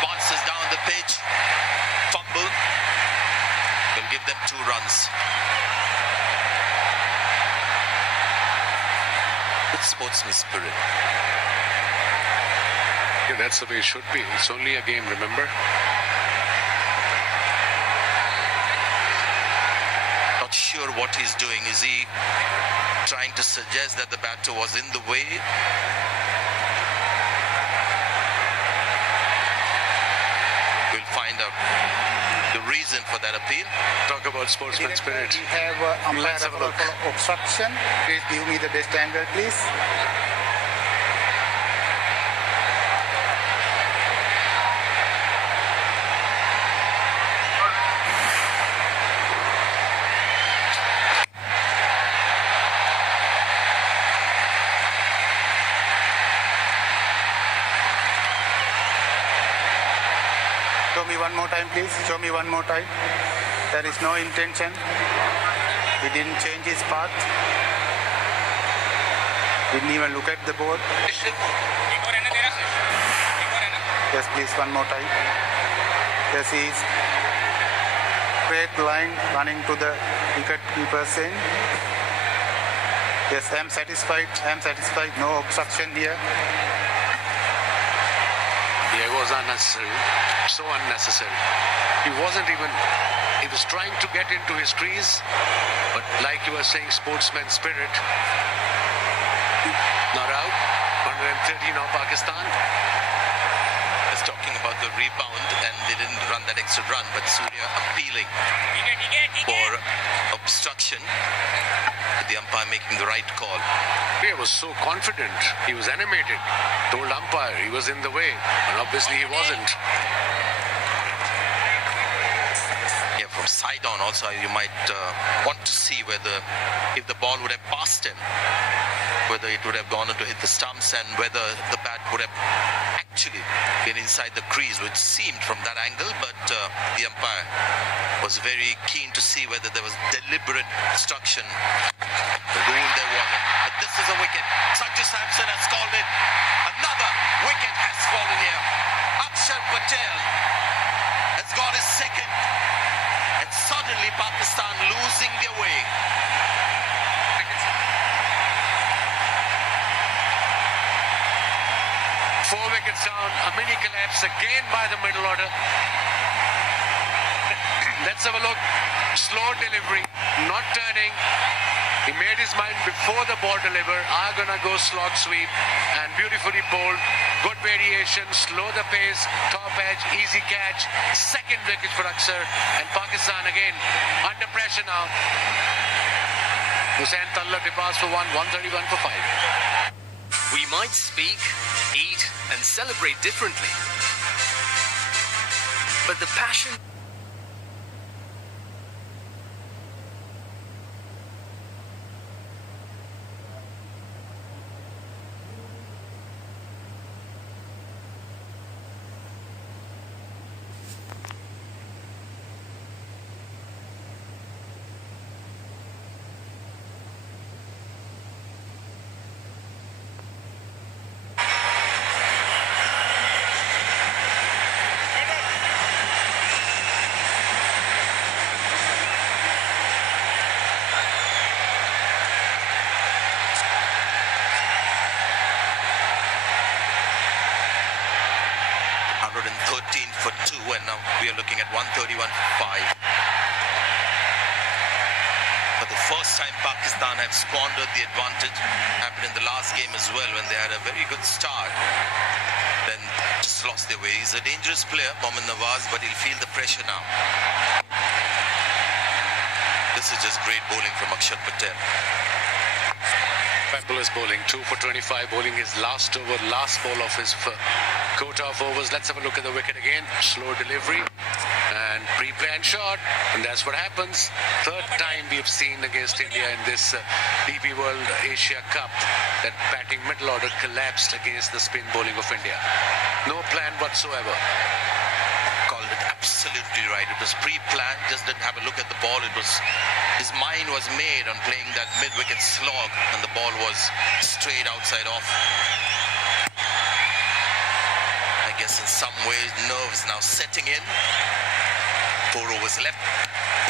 Bounces down the pitch. Fumble. Will give them 2 runs. Good sportsman spirit. Yeah, that's the way it should be. It's only a game, remember? Not sure what he's doing. Is he trying to suggest that the batter was in the way? We'll find out the reason for that appeal. Talk about sportsman spirit. We have Let's have a look. obstruction. Please give me the best angle, please. Show me one more time, please. Show me one more time. There is no intention. He didn't change his path. Didn't even look at the board. Yes, please, one more time. Yes, he is. Straight line running to the wicket keeper's end. Yes, I am satisfied. I am satisfied. No obstruction here. Yeah, it was unnecessary. So unnecessary. He was trying to get into his crease, but like you were saying, sportsman spirit. Not out. 130 now, Pakistan. Is talking about the rebound, and they didn't run that extra run, but Surya appealing for obstruction. The umpire making the right call. He was so confident. He was animated. Told umpire he was in the way, and obviously he wasn't. Yeah, from side on also you might want to see whether if the ball would have passed him, whether it would have gone on to hit the stumps, and whether the bat would have actually been inside the crease, which seemed from that angle, but the umpire was very keen to see whether there was deliberate obstruction. The rule there wasn't. But this is a wicket. Sanju Samson has called it. Another wicket has fallen here. Akshar Patel has got his second. And suddenly Pakistan losing their way. Four wickets down, a mini collapse again by the middle order. Let's have a look. Slow delivery, not turning. He made his mind before the ball delivered. Are gonna go slog sweep and beautifully bowled. Good variation, slow the pace, top edge, easy catch. Second wicket for Aksar, and Pakistan again under pressure now. Hussain Tallab departs for 131 for 5. We might speak, eat, and celebrate differently, but the passion. For 2, and now we are looking at 131 for 5. For the first time, Pakistan have squandered the advantage. Happened in the last game as well when they had a very good start. Then just lost their way. He's a dangerous player, Mohammad Nawaz, but he'll feel the pressure now. This is just great bowling from Akshar Patel. Pemble is bowling 2 for 25, bowling his last over, last ball of his quota of overs. Let's have a look at the wicket again. Slow delivery and pre-planned shot, and that's what happens. Third time we've seen against India in this DP World Asia Cup that batting middle order collapsed against the spin bowling of India. No plan whatsoever. Called it absolutely right. It was pre-planned, just didn't have a look at the ball. It was his mind was made on playing that mid-wicket slog, and the ball was straight outside off. I guess in some ways nerves now setting in. 4 overs left.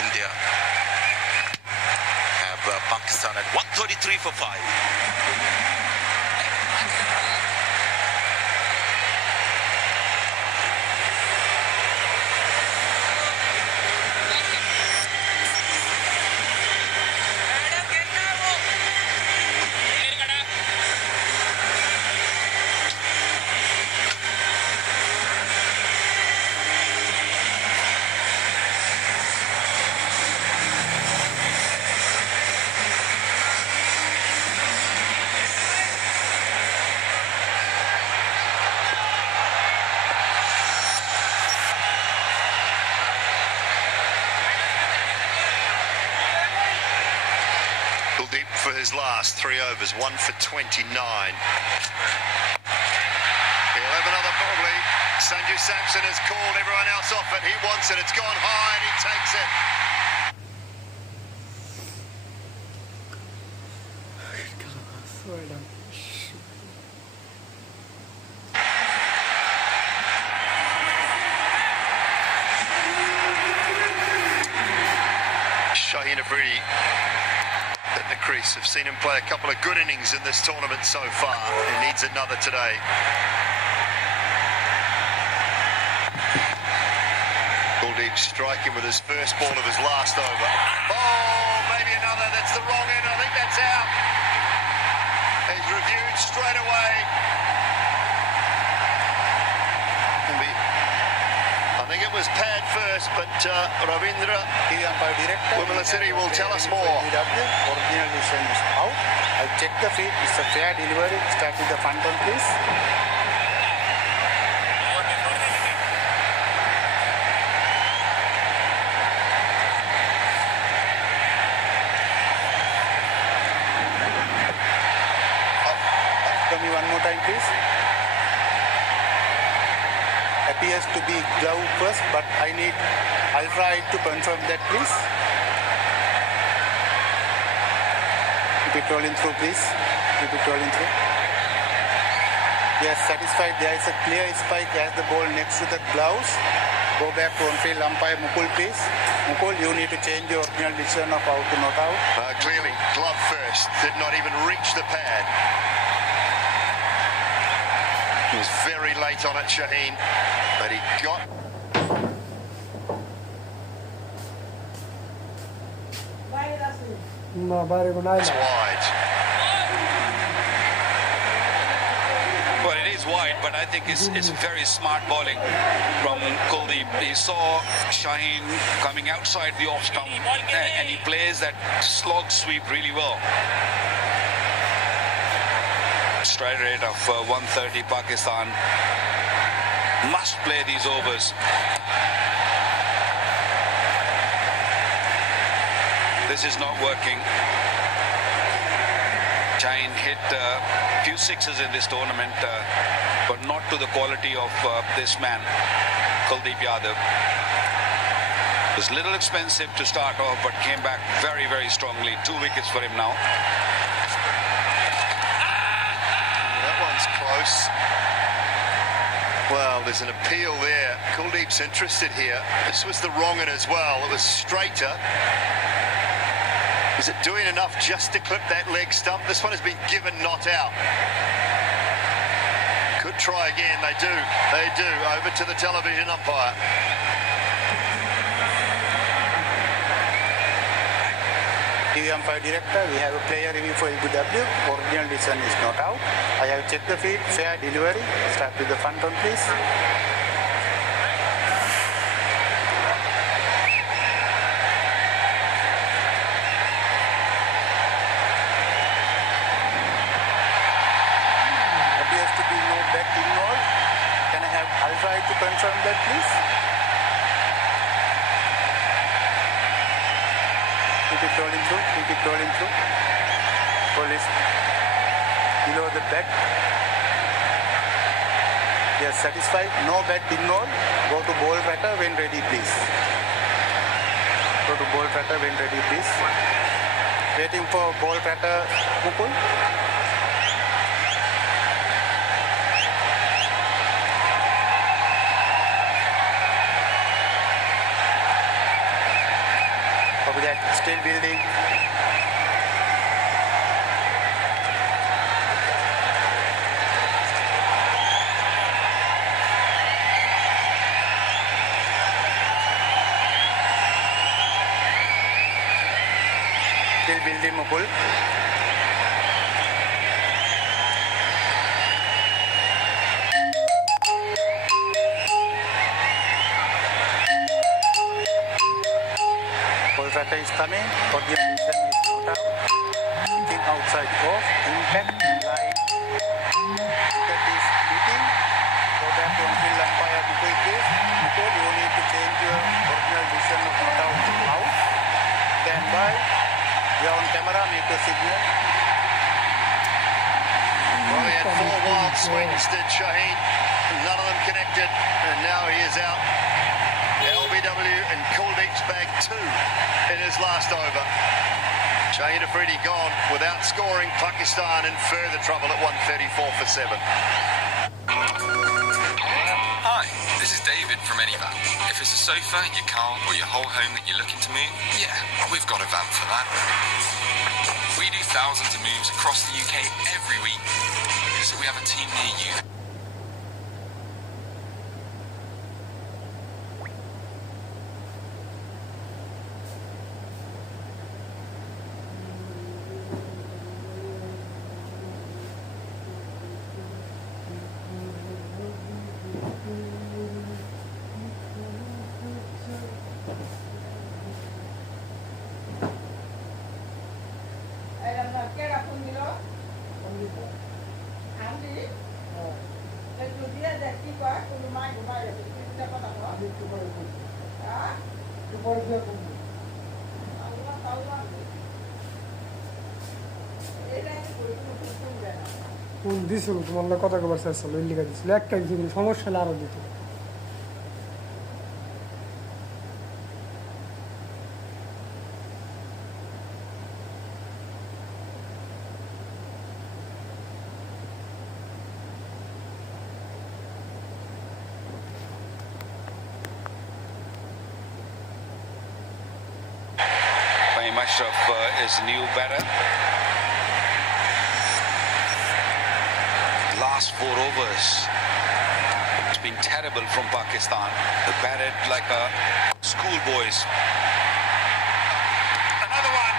India have Pakistan at 133 for 5. For his last 3 overs, 1 for 29. He'll have another probably. Sanju Samson has called everyone else off it. He wants it. It's gone high and he takes it. Shaheen Afridi at the crease. Have seen him play a couple of good innings in this tournament so far. He needs another today. Kuldeep striking with his first ball of his last over. Oh, maybe another. That's the wrong end. I think that's out. He's reviewed straight away. I think it was pad first, but Ravindra Wimalasiri will tell us more. Original decision is out. I check the feed. It's a fair delivery. Start with the front one, please. Tell me one more time, please. Appears to be glove first, but I'll try to confirm that, please. Keep it rolling through, please. Keep it rolling through. Yes, satisfied. There is a clear spike as the ball next to the gloves. Go back to on-field umpire Mukul, please. Mukul, you need to change your original decision of how to not out. Clearly, glove first. Did not even reach the pad. He was very late on it, Shaheen, but he got... It's wide. Well, it is wide, but I think it's very smart bowling from Kuldeep. He saw Shaheen coming outside the off stump, and he plays that slog sweep really well. Strike rate of 130. Pakistan must play these overs. This is not working. Shaheen hit a few sixes in this tournament, but not to the quality of this man, Kuldeep Yadav. It was a little expensive to start off, but came back very, very strongly. 2 wickets for him now. That one's close. Well, there's an appeal there. Kuldeep's interested here. This was the wrong one as well. It was straighter. Is it doing enough just to clip that leg stump? This one has been given not out. Could try again. They do. They do. Over to the television umpire. TV umpire director, we have a player review for LBW. Original decision is not out. I have checked the feed. Fair delivery. Start with the front one, please. To confirm that, please. Keep it rolling through. Keep it rolling through. Ball is below the bat. Yes, satisfied. No bat involved. Go to ball tracker when ready, please. Go to ball tracker when ready, please. Waiting for ball tracker, Mukul. Copy that. Still building. Still building, Mukul. Tracker is coming, orientation is not out, hitting outside off, impact, line, wicket is hitting, go back to on-field umpire, Mukul please. Mukul, you need to change your original decision of not out to out. Stand by, you are on camera, make a signal. Well, he had 4 wild swings, did Shaheen, none of them connected, and now he is out. LBW and Kuldeep's bag 2 in his last over. Shaheen Afridi gone without scoring. Pakistan in further trouble at 134 for 7. Hi, this is David from Anyvan. If it's a sofa, your car, or your whole home that you're looking to move, yeah, we've got a van for that. We do thousands of moves across the UK every week, so we have a team near you. দিছিল তোমার কথা কবার চাইছিল ওই লিখা দিছিল একটা কিছু সমস্যা হলে আরো দিত Ashraf is new batter. Last 4 overs, it's been terrible from Pakistan. They batted like schoolboys. Another one.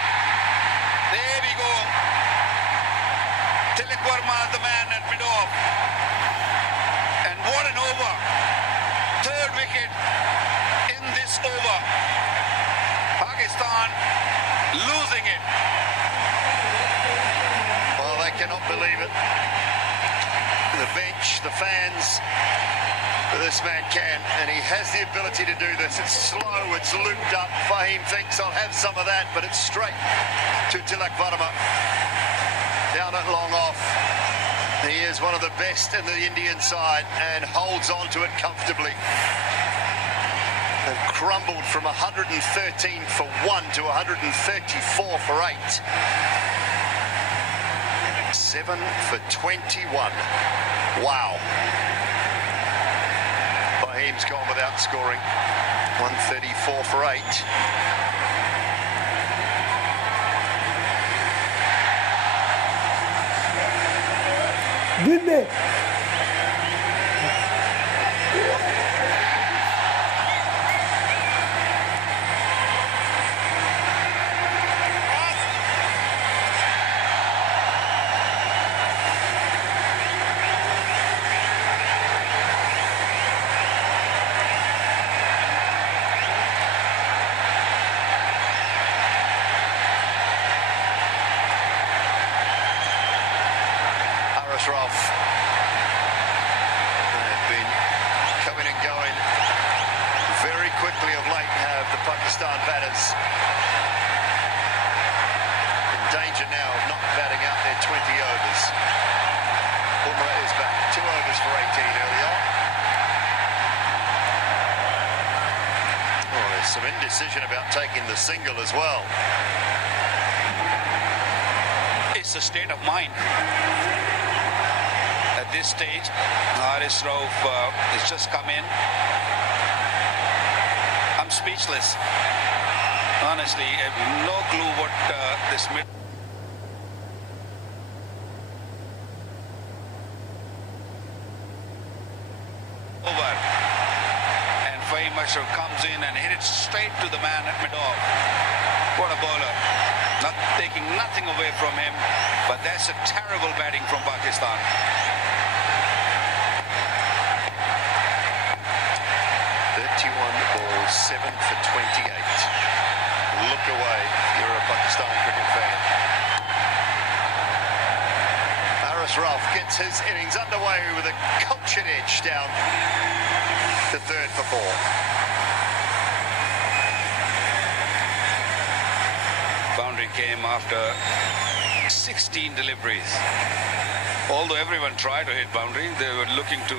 Verma, the man at mid-off. And what an over. Third wicket in this over. Pakistan losing it. Well, they cannot believe it. The bench, the fans, this man can, and he has the ability to do this. It's slow, it's looped up. Fahim thinks I'll have some of that, but it's straight to Tilak Varma. Down it long off. He is one of the best in the Indian side and holds on to it comfortably. They've crumbled from 113 for 1 to 134 for 8. 7 for 21. Wow. Fahim's gone without scoring. 134 for 8. Did they? Ralph. They've been coming and going very quickly of late, have the Pakistan batters. In danger now of not batting out their 20 overs. Bumrah is back. 2 overs for 18 early on. Oh, there's some indecision about taking the single as well. It's a state of mind. At this stage, Haris Rauf has just come in. I'm speechless. Honestly, I have no clue what this mid. Over. And Fahim Ashraf comes in and hit it straight to the man at mid-off. What a bowler. Not taking nothing away from him, but that's a terrible batting from Pakistan. 31 balls, 7 for 28. Look away if you're a Pakistan cricket fan. Haris Rauf gets his innings underway with a cultured edge down to 3rd for 4. Boundary came after 16 deliveries. Although everyone tried to hit boundary, they were looking to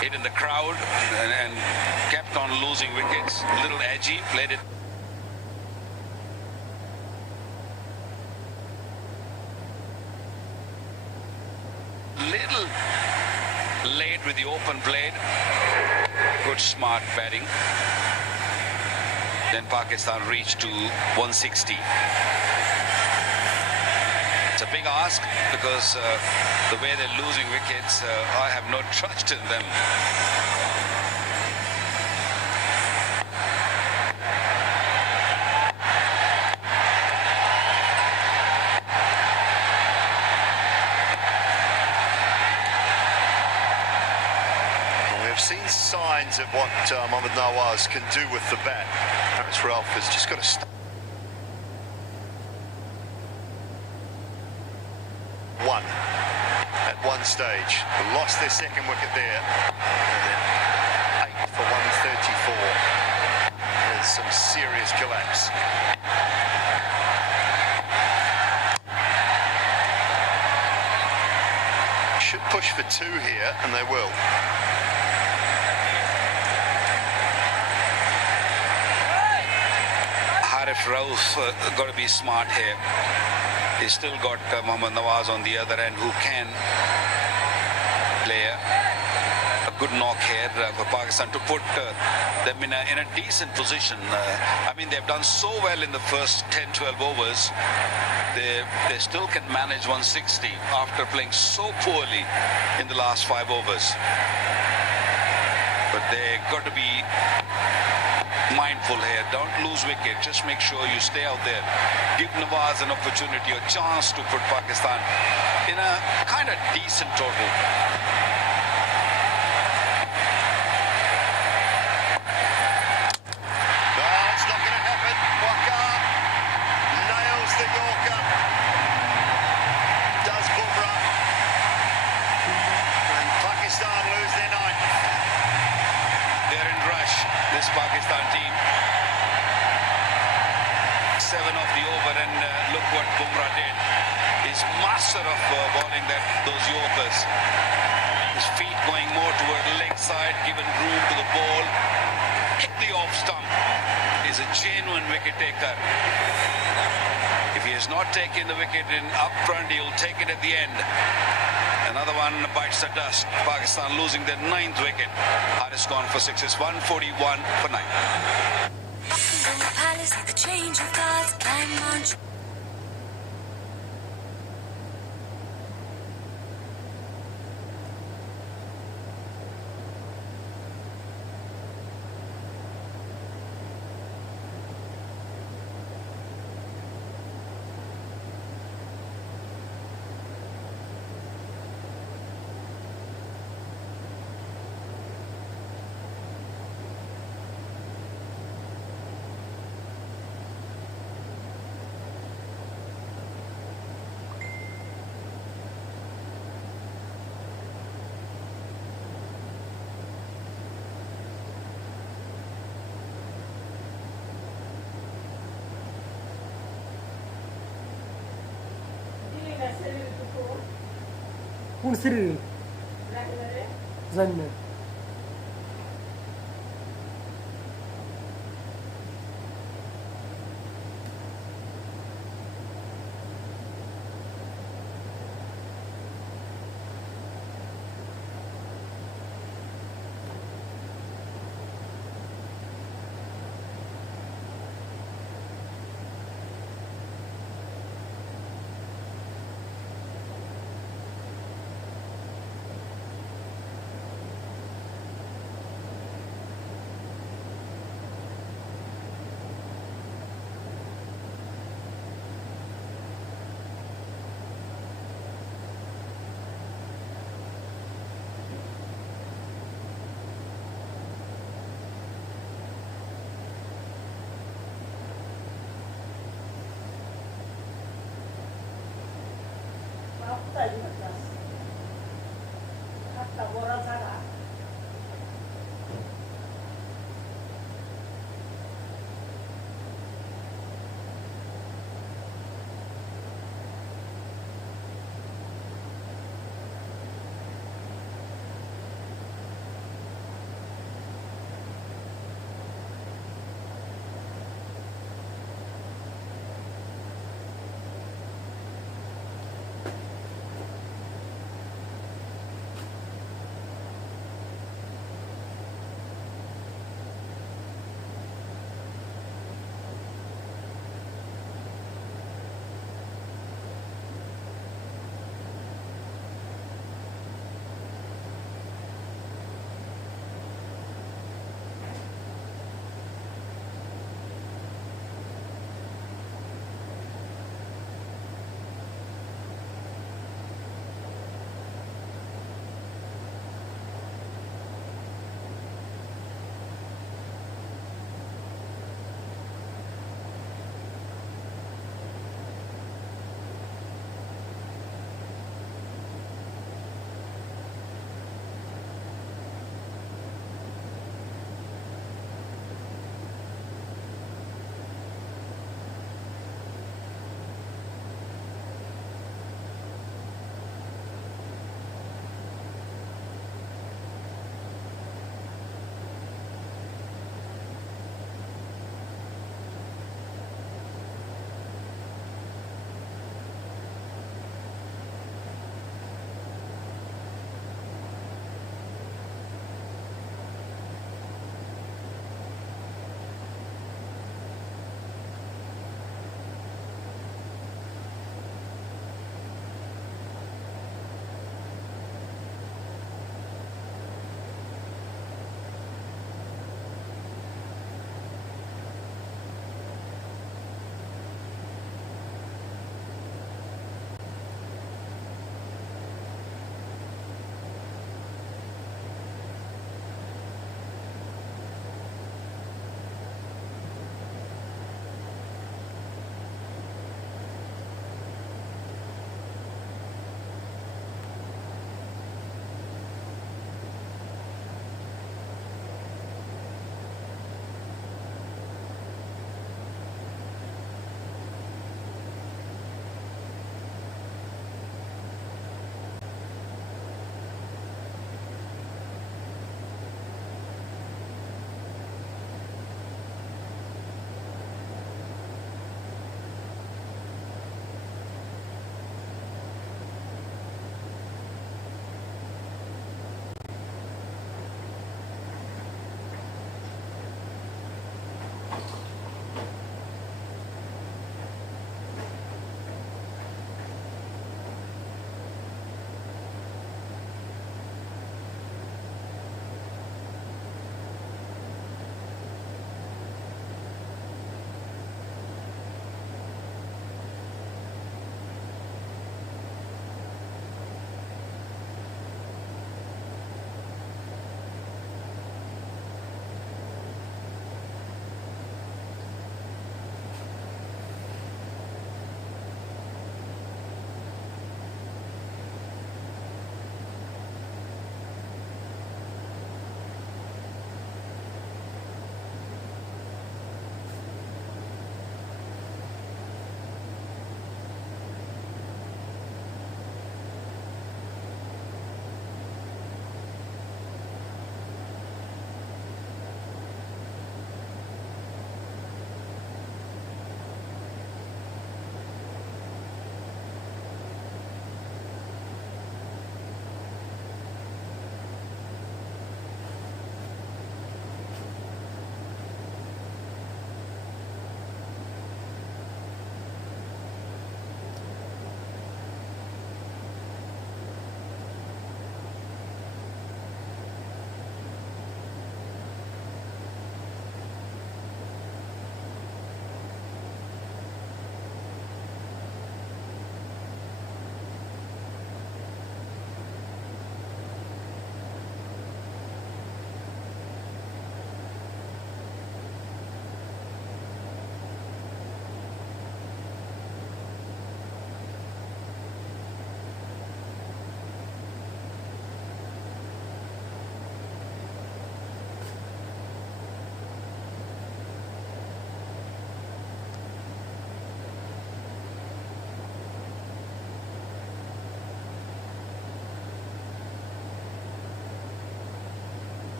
hit in the crowd and kept on losing wickets. A little edgy, played it. Little late with the open blade. Good smart batting. Then Pakistan reached to 160. It's a big ask because the way they're losing wickets, I have no trust in them. We've seen signs of what Mohammad Nawaz can do with the bat. Haris Rauf has just got to stop. At one stage, they lost their second wicket there, and then 8 for 134. There's some serious collapse. Should push for 2 here, and they will. Haris Rauf got to be smart here. He's still got Mohammad Nawaz on the other end who can play a good knock here for Pakistan to put them in a decent position. I mean, they've done so well in the first 10-12 overs. They still can manage 160 after playing so poorly in the last 5 overs. But they got to be mindful here. Don't lose wicket. Just make sure you stay out there. Give Nawaz an opportunity, a chance to put Pakistan in a kind of decent total. Well, it's not going to happen. Waqar nails the Yorker. Does Bumrah. And Pakistan lose their ninth. They're in rush, this Pakistan team. 7 off the over, and look what Bumrah did. He's master of bowling those Yorkers. His feet going more toward leg side, given room to the ball. Hit the off stump. He's a genuine wicket taker. If he has not taken the wicket in up front, he'll take it at the end. Another one bites the dust. Pakistan losing their 9th wicket. Hardest gone for 6 is 141 for 9. In the palace, the change of guards, climb on. কোন serial জানি না